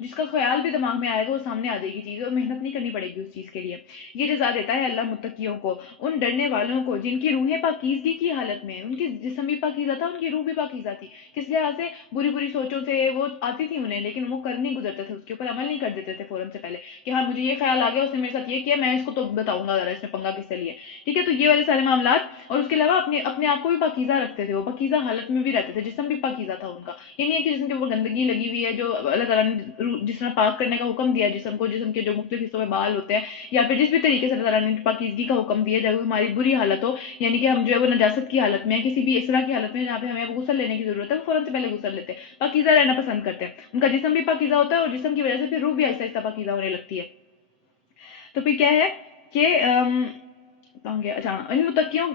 جس کا خیال بھی دماغ میں آئے گا وہ سامنے آ جائے گی چیز، اور محنت نہیں کرنی پڑے گی اس چیز کے لیے۔ یہ جزا دیتا ہے اللہ متقیوں کو، ان ڈرنے والوں کو جن کی روحیں پاکیزگی کی حالت میں ہیں، ان کی جسم بھی پاکیزہ تھا، ان کی روح بھی پاکیزہ تھی، کس لحاظ سے؟ بری بری سوچوں سے وہ آتی تھی انہیں، لیکن وہ کر نہیں گزرتے تھے، اس کے اوپر عمل نہیں کر دیتے تھے فوراً سے پہلے کہ ہاں مجھے یہ خیال آ گیا، اس نے میرے ساتھ یہ کیا، میں اس کو تو بتاؤں گا ذرا اس نے پنگا کس سے لیا، ٹھیک ہے؟ تو یہ والے سارے معاملات، اور اس کے علاوہ اپنے آپ کو بھی پاکیزہ رکھتے تھے، وہ پاکیزہ حالت میں بھی رہتے تھے، جسم بھی پاکیزہ تھا ان کا، یہ نہیں ہے کہ جسم کے اوپر گندگی لگی ہوئی ہے، جو اللہ تعالیٰ نے جس طرح پاک کرنے کا حکم دیا جسم کو، جسم کے جو مختلف حصوں میں بال ہوتے ہیں، یا پھر جس بھی طریقے سے اللہ تعالیٰ نے پاکیزگی کا حکم دیا جب ہماری بری حالت ہو، یعنی کہ ہم جو ہے وہ نجاست کی حالت میں کسی بھی اس طرح کی حالت میں جہاں پہ ہمیں غسل لینے کی ضرورت ہے، وہ فوراً سے پہلے غسل لیتے ہیں، پاکیزہ رہنا پسند کرتے ہیں، ان کا جسم بھی پاکیزہ ہوتا ہے، اور جسم کی وجہ سے پھر روح بھی آہستہ آہستہ پاکیزہ ہونے لگتی ہے۔ تو پھر کیا ہے کہ کہاں گیا؟ اچھا، ان متقیوں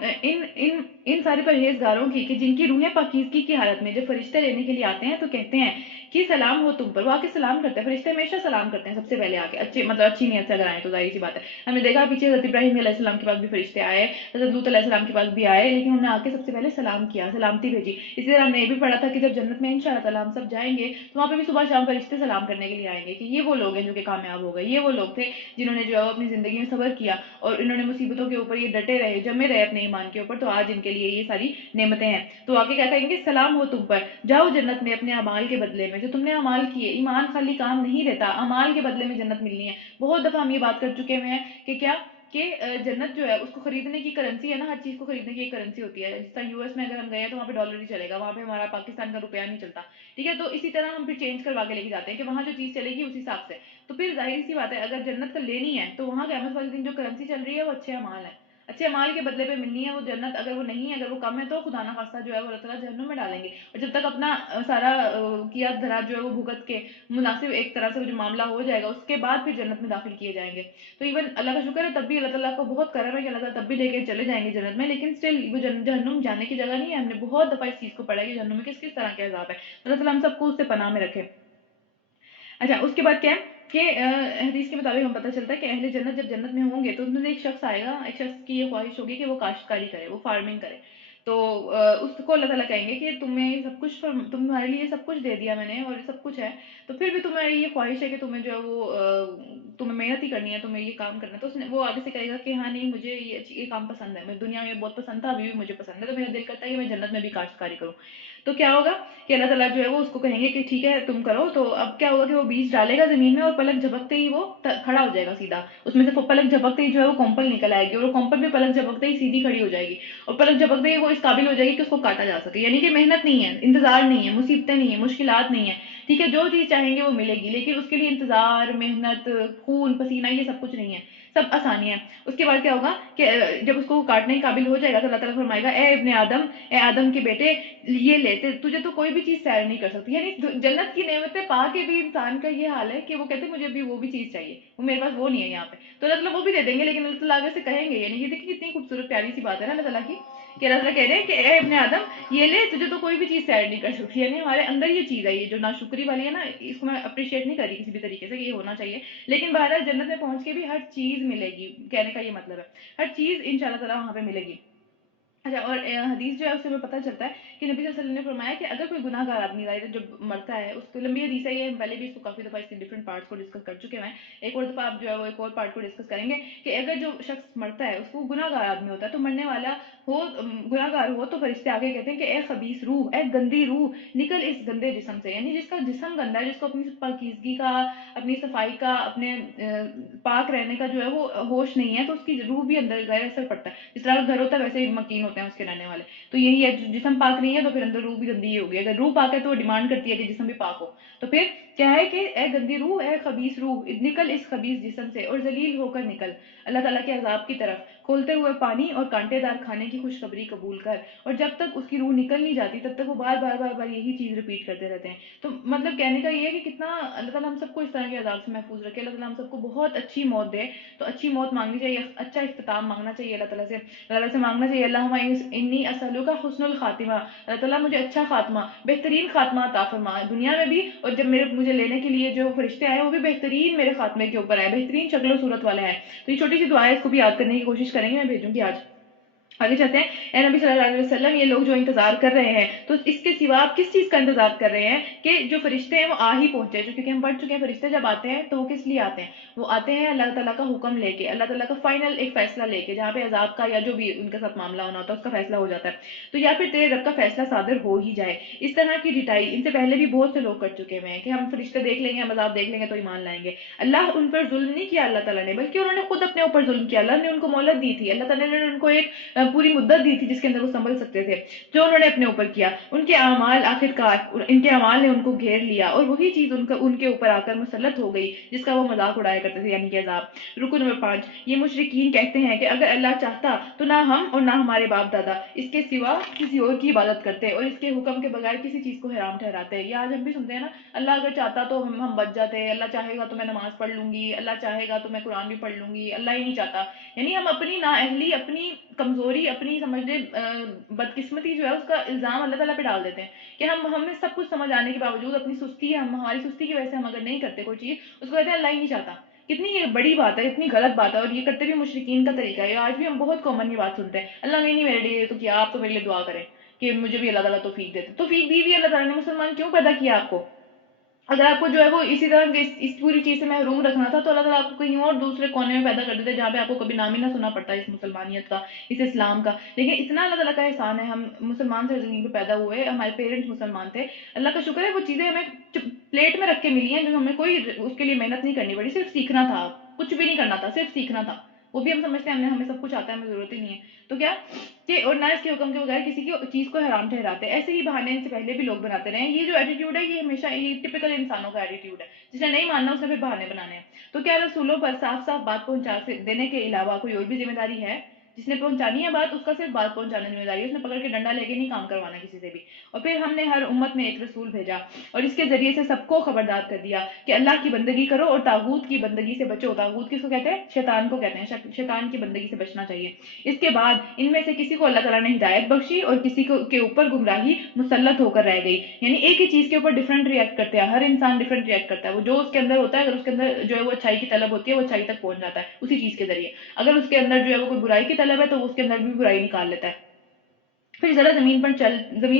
ان سارے پرہیزگاروں کی کہ جن کی روحیں پاکیزگی کی حالت میں جب فرشتے لینے کے لیے آتے ہیں تو کہتے ہیں کہ سلام ہو تم پر، وہ آ کے سلام کرتے ہیں، فرشتے ہمیشہ سلام کرتے ہیں سب سے پہلے آ کے، اچھی نیت سے اگر آئیں تو ظاہر سی بات ہے، ہم نے دیکھا پیچھے حضرت ابراہیم علیہ السلام کے پاس بھی فرشتے آئے، حضرت لوط علیہ السلام کے پاس بھی آئے، لیکن انہوں نے آ کے سب سے پہلے سلام کیا، سلامتی بھیجی۔ اسی طرح ہم نے یہ بھی پڑھا تھا کہ جب جنت میں انشاءاللہ تعالیٰ ہم سب جائیں گے تو وہاں پہ بھی صبح شام فرشتے سلام کرنے کے لیے آئیں گے کہ یہ وہ لوگ ہیں جو کہ کامیاب ہو گئے، یہ وہ لوگ تھے جنہوں نے جو ہے اپنی زندگی میں صبر کیا اور انہوں نے مصیبتوں کے اوپر یہ ڈٹے رہے، جمے رہے اپنے ایمان کے اوپر، تو آج ان کے لیے یہ ساری نعمتیں ہیں۔ تو آگے کیا کہیں گے؟ سلام ہو تم پر، جاؤ جنت میں اپنے اعمال کے بدلے میں، جو تم نے اعمال کیے، ایمان خالی کام نہیں دیتا، اعمال کے بدلے میں جنت ملنی ہے۔ بہت دفعہ ہم یہ بات کر چکے ہیں کہ کیا کہ جنت جو ہے اس کو خریدنے کی کرنسی ہے نا، ہر چیز کو خریدنے کی ایک کرنسی ہوتی ہے، جس طرح یو ایس میں اگر ہم گئے ہیں تو وہاں پہ ڈالر ہی چلے گا، وہاں پہ ہمارا پاکستان کا روپیہ نہیں چلتا، ٹھیک ہے؟ تو اسی طرح ہم پھر چینج کروا کے لے کے جاتے ہیں کہ وہاں جو چیز چلے گی اس حساب سے، تو پھر ظاہر سی بات ہے اگر جنت کا لینی ہے تو وہاں قیامت والے دن جو کرنسی چل رہی ہے وہ اچھے اعمال ہے، اچھے اعمال کے بدلے پہ ملنی ہے وہ جنت، اگر وہ نہیں ہے، اگر وہ کم ہے تو خدا نہ خواستہ جو ہے وہ اللہ تعالیٰ جہنم میں ڈالیں گے، اور جب تک اپنا سارا کیا دھرا جو ہے وہ بھگت کے مناسب ایک طرح سے وہ جو معاملہ ہو جائے گا اس کے بعد پھر جنت میں داخل کیے جائیں گے۔ تو ایون اللہ کا شکر ہے تب بھی اللہ تعالیٰ کو بہت کرم ہے کہ اللہ تعالیٰ تب بھی لے کے چلے جائیں گے جنت میں، لیکن اسٹل وہ جہنم جانے کی جگہ نہیں ہے، ہم نے بہت دفعہ اس چیز کو پڑھا ہے کہ جہنم میں کس کس طرح کے عذاب ہے، اللہ تعالیٰ ہم سب کو اس سے پناہ میں رکھے۔ اچھا، اس کے بعد کیا ہے کہ حدیث کے مطابق ہم پتہ چلتا ہے کہ اہل جنت جب جنت میں ہوں گے تو ان میں سے ایک شخص آئے گا، ایک شخص کی یہ خواہش ہوگی کہ وہ کاشتکاری کرے، وہ فارمنگ کرے، تو اس کو اللہ تعالیٰ کہیں گے کہ تمہیں سب کچھ، تمہارے لیے سب کچھ دے دیا میں نے اور سب کچھ ہے، تو پھر بھی تمہاری یہ خواہش ہے کہ تمہیں جو ہے وہ تمہیں محنت ہی کرنی ہے، تمہیں یہ کام کرنا ہے، تو وہ آگے سے کہے گا کہ ہاں نہیں مجھے یہ کام پسند ہے، مجھے دنیا میں بہت پسند تھا، ابھی بھی مجھے پسند ہے، تو میرا دل کرتا ہے کہ میں جنت میں بھی کاشتکاری کروں۔ تو کیا ہوگا کہ اللہ تعالیٰ جو ہے وہ اس کو کہیں گے کہ ٹھیک ہے تم کرو، تو اب کیا ہوگا کہ وہ بیج ڈالے گا زمین میں اور پلک جھپکتے ہی وہ کھڑا ہو جائے گا سیدھا، اس میں سے پلک جھپکتے ہی جو ہے وہ کومپل نکل آئے گی، اور وہ کومپل بھی پلک جھپکتے ہی سیدھی کھڑی ہو جائے گی، اور پلک جھپکتے ہی وہ اس قابل ہو جائے گی کہ اس کو کاٹا جا سکے، یعنی کہ محنت نہیں ہے، انتظار نہیں ہے، مصیبتیں نہیں ہیں، مشکلات نہیں ہیں، ٹھیک ہے؟ جو چیز چاہیں گے وہ ملے گی، لیکن اس کے لیے انتظار، محنت، خون پسینہ یہ سب کچھ نہیں ہے، سب آسانی ہے۔ اس کے بعد کیا ہوگا کہ جب اس کو کاٹنے کے قابل ہو جائے گا تو اللہ تعالیٰ فرمائے گا اے ابن آدم، اے آدم کے بیٹے، یہ لیتے تجھے تو کوئی بھی چیز سیر نہیں کر سکتی، یعنی جنت کی نعمتیں پا کے بھی انسان کا یہ حال ہے کہ وہ کہتے ہیں مجھے بھی وہ بھی چیز چاہیے، وہ میرے پاس وہ نہیں ہے یہاں پہ، تو اللہ تعالیٰ وہ بھی دے دیں گے، لیکن اللہ تعالیٰ آگے سے کہیں گے، یعنی کہ دیکھیں کتنی خوبصورت پیاری سی بات ہے نا اللہ تعالیٰ کی، کہ اللہ تعالیٰ کہہ رہے ہیں کہ اے ابن آدم یہ لے، تجھے تو کوئی بھی چیز سیر نہیں کر سکتی، یعنی ہمارے اندر یہ چیز ہے، یہ جو ناشکری والی ہے نا، اس کو میں اپریشیٹ نہیں کر رہی کسی بھی طریقے سے کہ یہ ہونا چاہیے، لیکن بہرحال جنت میں پہنچ کے بھی ہر چیز ملے گی، کہنے کا یہ مطلب ہے ہر چیز انشاءاللہ تعالیٰ وہاں پہ ملے گی۔ اچھا، اور حدیث جو ہے اس سے ہمیں پتہ چلتا ہے کہ نبی صلی اللہ علیہ وسلم نے فرمایا کہ اگر کوئی گناہ گار آدمی ظاہر جب مرتا ہے، اس کو لمبی حدیث ہے یہ، ہم پہلے بھی اس کو کافی دفعہ اس کے ڈفرینٹ پارٹس کو ڈسکس کر چکے ہیں، ایک اور دفعہ آپ جو ہے وہ ایک اور پارٹ کو ڈسکس کریں گے کہ اگر جو شخص مرتا ہے اس کو گناہ گار آدمی ہوتا ہے تو مرنے والا ہو، گناہ گار ہو، تو فرشتے آگے کہتے ہیں کہ اے خبیث روح، اے گندی روح، نکل اس گندے جسم سے، یعنی جس کا جسم گندا ہے، جس کو اپنی پاکیزگی کا، اپنی صفائی کا، اپنے پاک رہنے کا جو ہے وہ ہوش نہیں ہے، تو اس کی روح بھی اندر غیر اثر پڑتا ہے، جس طرح گھر ہوتا ہے ویسے ہی مکین ہوتے ہیں اس کے رہنے والے، تو یہی ہے جسم پاک نہیں ہے تو پھر اندر روح بھی گندی ہوگی، اگر روح پاک ہے تو وہ ڈیمانڈ کرتی ہے کہ جسم بھی پاک ہو، تو پھر کیا ہے کہ اے گندی روح، اے خبیث روح، نکل اس خبیث جسم سے اور ذلیل ہو کر نکل اللہ تعالیٰ کے عذاب کی طرف، کھولتے ہوئے پانی اور کانٹے دار کھانے کی خوشخبری قبول کر، اور جب تک اس کی روح نکل نہیں جاتی تب تک وہ بار بار بار بار یہی چیز ریپیٹ کرتے رہتے ہیں، تو مطلب کہنے کا یہ ہے کہ کتنا اللہ تعالیٰ ہم سب کو اس طرح کے عذاب سے محفوظ رکھے، اللہ تعالیٰ ہم سب کو بہت اچھی موت دے، تو اچھی موت مانگنی چاہیے، اچھا اختتام مانگنا چاہیے اللہ تعالیٰ سے، اللہ تعالیٰ سے مانگنا چاہیے اللہم انی اسألک حسن الخاتمہ، اللہ تعالیٰ مجھے اچھا خاتمہ، بہترین خاتمہ عطا فرما دنیا میں بھی، اور جب مجھے لینے کے لیے جو فرشتے آئے وہ بھی بہترین میرے خاتمے کے اوپر آئے، بہترین شکل و صورت والے ہیں، تو یہ چھوٹی سی دعا ہے، اس کو بھی یاد کرنے کی کوشش کریں گے، میں بھیجوں گی آج۔ آگے چلتے ہیں. اے نبی صلی اللہ علیہ وسلم یہ لوگ جو انتظار کر رہے ہیں تو اس کے سوا آپ کس چیز کا انتظار کر رہے ہیں کہ جو فرشتے ہیں وہ آ ہی پہنچے. کیونکہ ہم پڑھ چکے ہیں فرشتے جب آتے ہیں تو وہ کس لیے آتے ہیں؟ وہ آتے ہیں اللہ تعالیٰ کا حکم لے کے, اللہ تعالیٰ کا فائنل ایک فیصلہ لے کے, جہاں پہ عذاب کا یا جو بھی ان کے ساتھ معاملہ ہونا ہوتا ہے اس کا فیصلہ ہو جاتا ہے. تو یا پھر تیرے رب کا فیصلہ صادر ہو ہی جائے. اس طرح کی ڈٹائی ان سے پہلے بھی بہت سے لوگ کر چکے ہوئے ہیں کہ ہم فرشتے دیکھ لیں گے, ہم عذاب دیکھ لیں گے تو ایمان لائیں گے. اللہ ان پر ظلم نہیں کیا اللہ تعالیٰ نے, بلکہ انہوں نے خود اپنے اوپر ظلم کیا. اللہ نے ان کو مہلت دی تھی, اللہ تعالیٰ نے ان کو ایک پوری مدت دی تھی جس کے اندر وہ سنبھل سکتے تھے. جو انہوں نے اپنے اوپر کیا, ان کے اعمال آخرکار ان کے اعمال نے ان کو گھیر لیا اور وہی چیز ان کے اوپر آ کر مسلط ہو گئی جس کا وہ مذاق اڑایا کرتے تھے, یعنی کہ عذاب. رکو نمبر 5, یہ مشرکین کہتے ہیں کہ اگر اللہ چاہتا تو نہ ہم اور نہ ہمارے باپ دادا اس کے سوا کسی اور کی عبادت کرتے اور اس کے حکم کے بغیر کسی چیز کو حرام ٹھہراتے. یہ آج ہم بھی سنتے ہیں نا, اللہ اگر چاہتا تو ہم بچ جاتے, اللہ چاہے گا تو میں نماز پڑھ لوں گی, اللہ چاہے گا تو میں قرآن بھی پڑھ لوں گی, اللہ ہی نہیں چاہتا. یعنی ہم اپنی نااہلی, اپنی کمزوری, اپنی سمجھ لے بدقسمتی جو ہے اس کا الزام اللہ تعالیٰ پہ ڈال دیتے ہیں کہ ہمیں سب کچھ سمجھ آنے کے باوجود اپنی سستی, ہماری سستی کی وجہ سے ہم اگر نہیں کرتے کوئی چیز, اس کو کہتے ہیں اللہ ہی نہیں چاہتا. کتنی یہ بڑی بات ہے, اتنی غلط بات ہے, اور یہ کرتے بھی مشرکین کا طریقہ ہے. آج بھی ہم بہت کامن یہ بات سنتے ہیں, اللہ نے نہیں میرے لیے تو کیا, آپ تو میرے لیے دعا کریں کہ مجھے بھی اللہ تعالیٰ توفیق دیتے. توفیق دی بھی اللہ تعالیٰ نے, مسلمان کیوں پیدا کیا آپ کو؟ اگر آپ کو جو ہے وہ اسی طرح اس پوری چیز سے محروم رکھنا تھا تو اللہ تعالیٰ آپ کو کہیں اور دوسرے کونے میں پیدا کر دیتے جہاں پہ آپ کو کبھی نام ہی نہ سنا پڑتا اس مسلمانیت کا, اس اسلام کا. لیکن اتنا اللہ تعالیٰ کا احسان ہے, ہم مسلمان سے زمین پہ پیدا ہوئے, ہمارے پیرنٹس مسلمان تھے, اللہ کا شکر ہے وہ چیزیں ہمیں پلیٹ میں رکھ کے ملی ہیں جو ہمیں کوئی اس کے لیے محنت نہیں کرنی پڑی, صرف سیکھنا تھا, کچھ بھی نہیں کرنا تھا, صرف سیکھنا تھا. وہ بھی ہم سمجھتے ہیں ہمیں سب کچھ آتا ہے, ہمیں ضرورت ہی نہیں ہے. تو کیا کہ اور نہ اس کے حکم کے بغیر کسی کی چیز کو حرام ٹھہراتے. ایسے ہی بہانے ان سے پہلے بھی لوگ بناتے رہے ہیں. یہ جو ایٹیٹیوڈ ہے یہ ہمیشہ یہ ٹپکل انسانوں کا ایٹیٹیوڈ ہے, جس نے نہیں ماننا اس نے پھر بہانے بنانے ہیں. تو کیا رسولوں پر صاف صاف بات پہنچا دینے کے علاوہ کوئی اور بھی ذمہ داری ہے؟ جس نے پہنچانی ہے بات, اس کا صرف بات پہنچانا ذمہ داری ہے, اس نے پکڑ کے ڈنڈا لے کے نہیں کام کروانا کسی سے بھی. اور پھر ہم نے ہر امت میں ایک رسول بھیجا اور اس کے ذریعے سے سب کو خبردار کر دیا کہ اللہ کی بندگی کرو اور طاغوت کی بندگی سے بچو. طاغوت کس کو کہتے ہیں؟ شیطان کو کہتے ہیں. شیطان کی بندگی سے بچنا چاہیے. اس کے بعد ان میں سے کسی کو اللہ تعالیٰ نے ہدایت بخشی اور کسی کے اوپر گمراہی مسلط ہو کر رہ گئی. یعنی ایک ہی چیز کے اوپر ڈفرنٹ ریئیکٹ کرتے ہیں, ہر انسان ڈفرنٹ ریئیکٹ کرتا ہے. وہ جو اس کے اندر ہوتا ہے, اگر اس کے اندر جو ہے وہ اچھائی کی طلب ہوتی ہے, وہ اچھائی تک پہنچ جاتا ہے اسی چیز کے ذریعے. اگر اس کے اندر جو ہے وہ کوئی برائی کی طلب ہے تو وہ اس کے اندر بھی برائی نکال لیتا ہے. پھر ذرا زمین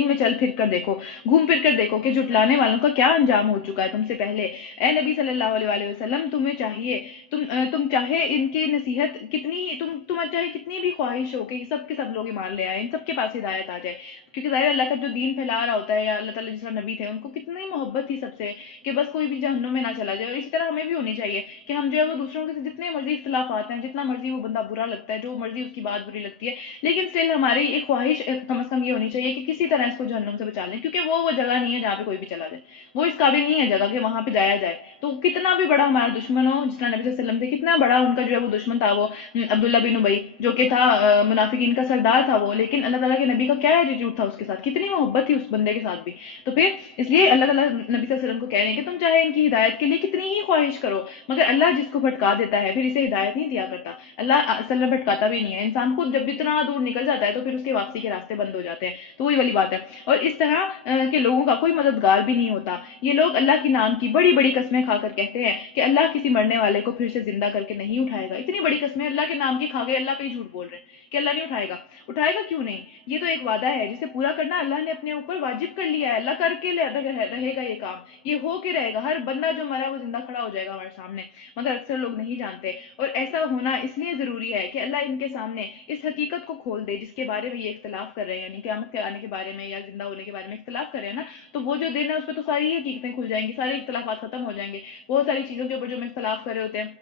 میں چل پھر کر دیکھو, گھوم پھر کر دیکھو کہ جھٹلانے والوں کا کیا انجام ہو چکا ہے تم سے پہلے. اے نبی صلی اللہ علیہ وسلم, تمہیں چاہیے تم چاہے ان کی نصیحت کتنی, تم چاہے کتنی بھی خواہش ہو کہ سب کے سب لوگ ایمان لے آئے, ان سب کے پاس ہدایت آ جائے. کیونکہ ظاہر اللہ کا جو دین پھیلا رہا ہوتا ہے, یا اللہ تعالیٰ جس طرح نبی تھے ان کو کتنی محبت تھی سب سے کہ بس کوئی بھی جہنم میں نہ چلا جائے. اور اسی طرح ہمیں بھی ہونی چاہیے کہ ہم جو ہے وہ دوسروں کے جتنے مرضی اختلافات ہیں, جتنا مرضی وہ بندہ برا لگتا ہے, جو مرضی اس کی بات بری لگتی ہے, لیکن اسٹل ہماری ایک خواہش کم از کم یہ ہونی چاہیے کہ کسی طرح اس کو جہنم سے بچا لیں. کیونکہ وہ جگہ نہیں ہے جہاں پہ کوئی بھی چلا جائے, وہ اس قابل نہیں ہے جگہ کہ وہاں پہ جایا جائے. تو کتنا بھی بڑا ہمارا دشمن ہو, جس طرح نبی صلی اللہ علیہ وسلم تھے, کتنا بڑا ان کا جو ہے وہ دشمن تھا, وہ عبداللہ بن ابی جو کہ تھا منافقین کا سردار تھا وہ, لیکن اللہ تعالیٰ کے نبی کا کیا ایٹیٹیوڈ تھا اس کے ساتھ, کتنی محبت تھی اس بندے کے ساتھ بھی. تو پھر اس لیے اللہ تعالیٰ نبی صلی اللہ علیہ وسلم کو کہہ رہے ہیں کہ تم چاہے ان کی ہدایت کے لیے کتنی ہی خواہش کرو, مگر اللہ جس کو بھٹکا دیتا ہے پھر اسے ہدایت نہیں دیا کرتا. اللہ اصل میں بھٹکاتا بھی نہیں ہے, انسان خود جب اتنا دور نکل جاتا ہے تو پھر اس کے واپسی کے راستے بند ہو جاتے ہیں. تو وہی والی بات ہے. اور اس طرح کے لوگوں کا کوئی مددگار بھی نہیں ہوتا. یہ لوگ اللہ کے نام کی بڑی بڑی قسمیں کھا کر کہتے ہیں کہ اللہ کسی مرنے والے کو پھر سے زندہ کر کے نہیں اٹھائے گا. اتنی بڑی قسمیں اللہ کے نام کی کھا گئے, اللہ پہ ہی جھوٹ بول رہے ہیں کہ اللہ نہیں اٹھائے گا. اٹھائے گا کیوں نہیں؟ یہ تو ایک وعدہ ہے جسے پورا کرنا اللہ نے اپنے اوپر واجب کر لیا ہے. اللہ کر کے رہے گا یہ کام, یہ ہو کے رہے گا. ہر بندہ جو مرا ہے وہ زندہ کھڑا ہو جائے گا ہمارے سامنے, مگر اکثر لوگ نہیں جانتے. اور ایسا ہونا اس لیے ضروری ہے کہ اللہ ان کے سامنے اس حقیقت کو کھول دے جس کے بارے میں یہ اختلاف کر رہے ہیں, یعنی قیامت کے آنے کے بارے میں یا زندہ ہونے کے بارے میں اختلاف کر رہے ہیں نا. تو وہ جو دن ہے اس پہ تو ساری حقیقتیں کھل جائیں گی, سارے اختلافات ختم ہو جائیں گے. بہت ساری چیزوں کے اوپر جو ہم اختلاف کر رہے ہوتے ہیں,